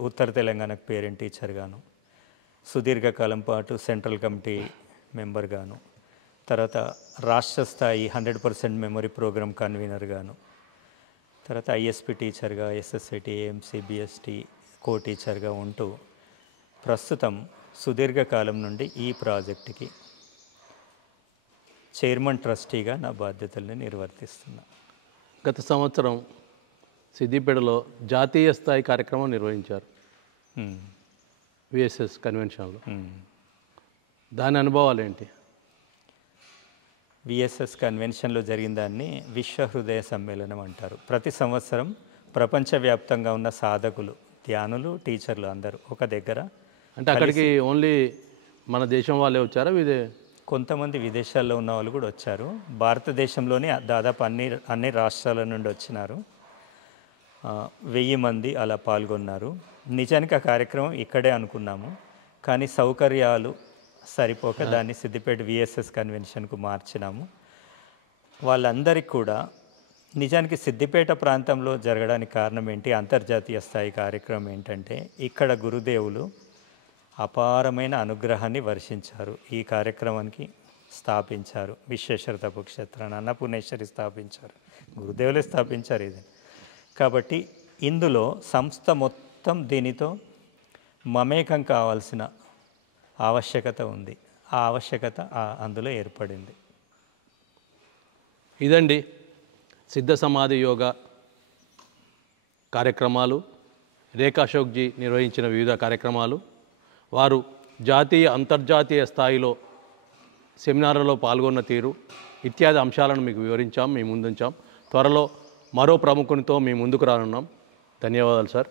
ఉత్తర తెలంగాణకు పేరెంట్ టీచర్గాను, సుదీర్ఘకాలం పాటు సెంట్రల్ కమిటీ మెంబర్గాను, తర్వాత రాష్ట్ర స్థాయి 100% మెమరీ ప్రోగ్రామ్ కన్వీనర్గాను, తర్వాత ఐఎస్పి టీచర్గా, ఎస్ఎస్ఐటి, ఏఎంసీ, బిఎస్టీ కో టీచర్గా ఉంటూ ప్రస్తుతం సుదీర్ఘకాలం నుండి ఈ ప్రాజెక్టుకి చైర్మన్ ట్రస్టీగా నా బాధ్యతల్ని నిర్వర్తిస్తున్నా. గత సంవత్సరం సిద్దిపేటలో జాతీయ స్థాయి కార్యక్రమం నిర్వహించారు విఎస్ఎస్ కన్వెన్షన్లో. దాని అనుభవాలు ఏంటి? విఎస్ఎస్ కన్వెన్షన్లో జరిగిన దాన్ని విశ్వ హృదయ సమ్మేళనం అంటారు. ప్రతి సంవత్సరం ప్రపంచవ్యాప్తంగా ఉన్న సాధకులు, ధ్యానులు, టీచర్లు అందరూ ఒక దగ్గర. అంటే అక్కడికి ఓన్లీ మన దేశం వాళ్ళే వచ్చారా? కొంతమంది విదేశాల్లో ఉన్న వాళ్ళు కూడా వచ్చారు. భారతదేశంలోని దాదాపు అన్ని రాష్ట్రాల నుండి వచ్చినారు. 1000 మంది అలా పాల్గొన్నారు. నిజానికి ఆ కార్యక్రమం ఇక్కడే అనుకున్నాము, కానీ సౌకర్యాలు సరిపోక దాన్ని సిద్దిపేట విఎస్ఎస్ కన్వెన్షన్కు మార్చినాము. వాళ్ళందరికీ కూడా నిజానికి సిద్దిపేట ప్రాంతంలో జరగడానికి కారణం ఏంటి, అంతర్జాతీయ స్థాయి కార్యక్రమం ఏంటంటే ఇక్కడ గురుదేవులు అపారమైన అనుగ్రహాన్ని వర్షించారు. ఈ కార్యక్రమానికి స్థాపించారు విశ్వేశ్వర తపోక్షేత్రాన్ని, అన్నపూర్ణేశ్వరి స్థాపించారు, గురుదేవులే స్థాపించారు ఇది. కాబట్టి ఇందులో సంస్థ మొత్తం దీనితో మమేకం కావాల్సిన ఆవశ్యకత ఉంది. ఆ ఆవశ్యకత అందులో ఏర్పడింది. ఇదండి సిద్ధ సమాధి యోగా కార్యక్రమాలు, రేఖా అశోక్జీ నిర్వహించిన వివిధ కార్యక్రమాలు, వారు జాతీయ అంతర్జాతీయ స్థాయిలో సెమినార్లలో పాల్గొన్న తీరు ఇత్యాది అంశాలను మీకు వివరించాం, మీ ముందుంచాం. త్వరలో మరో ప్రముఖునితో మీ ముందుకు రానున్నాం. ధన్యవాదాలు సార్.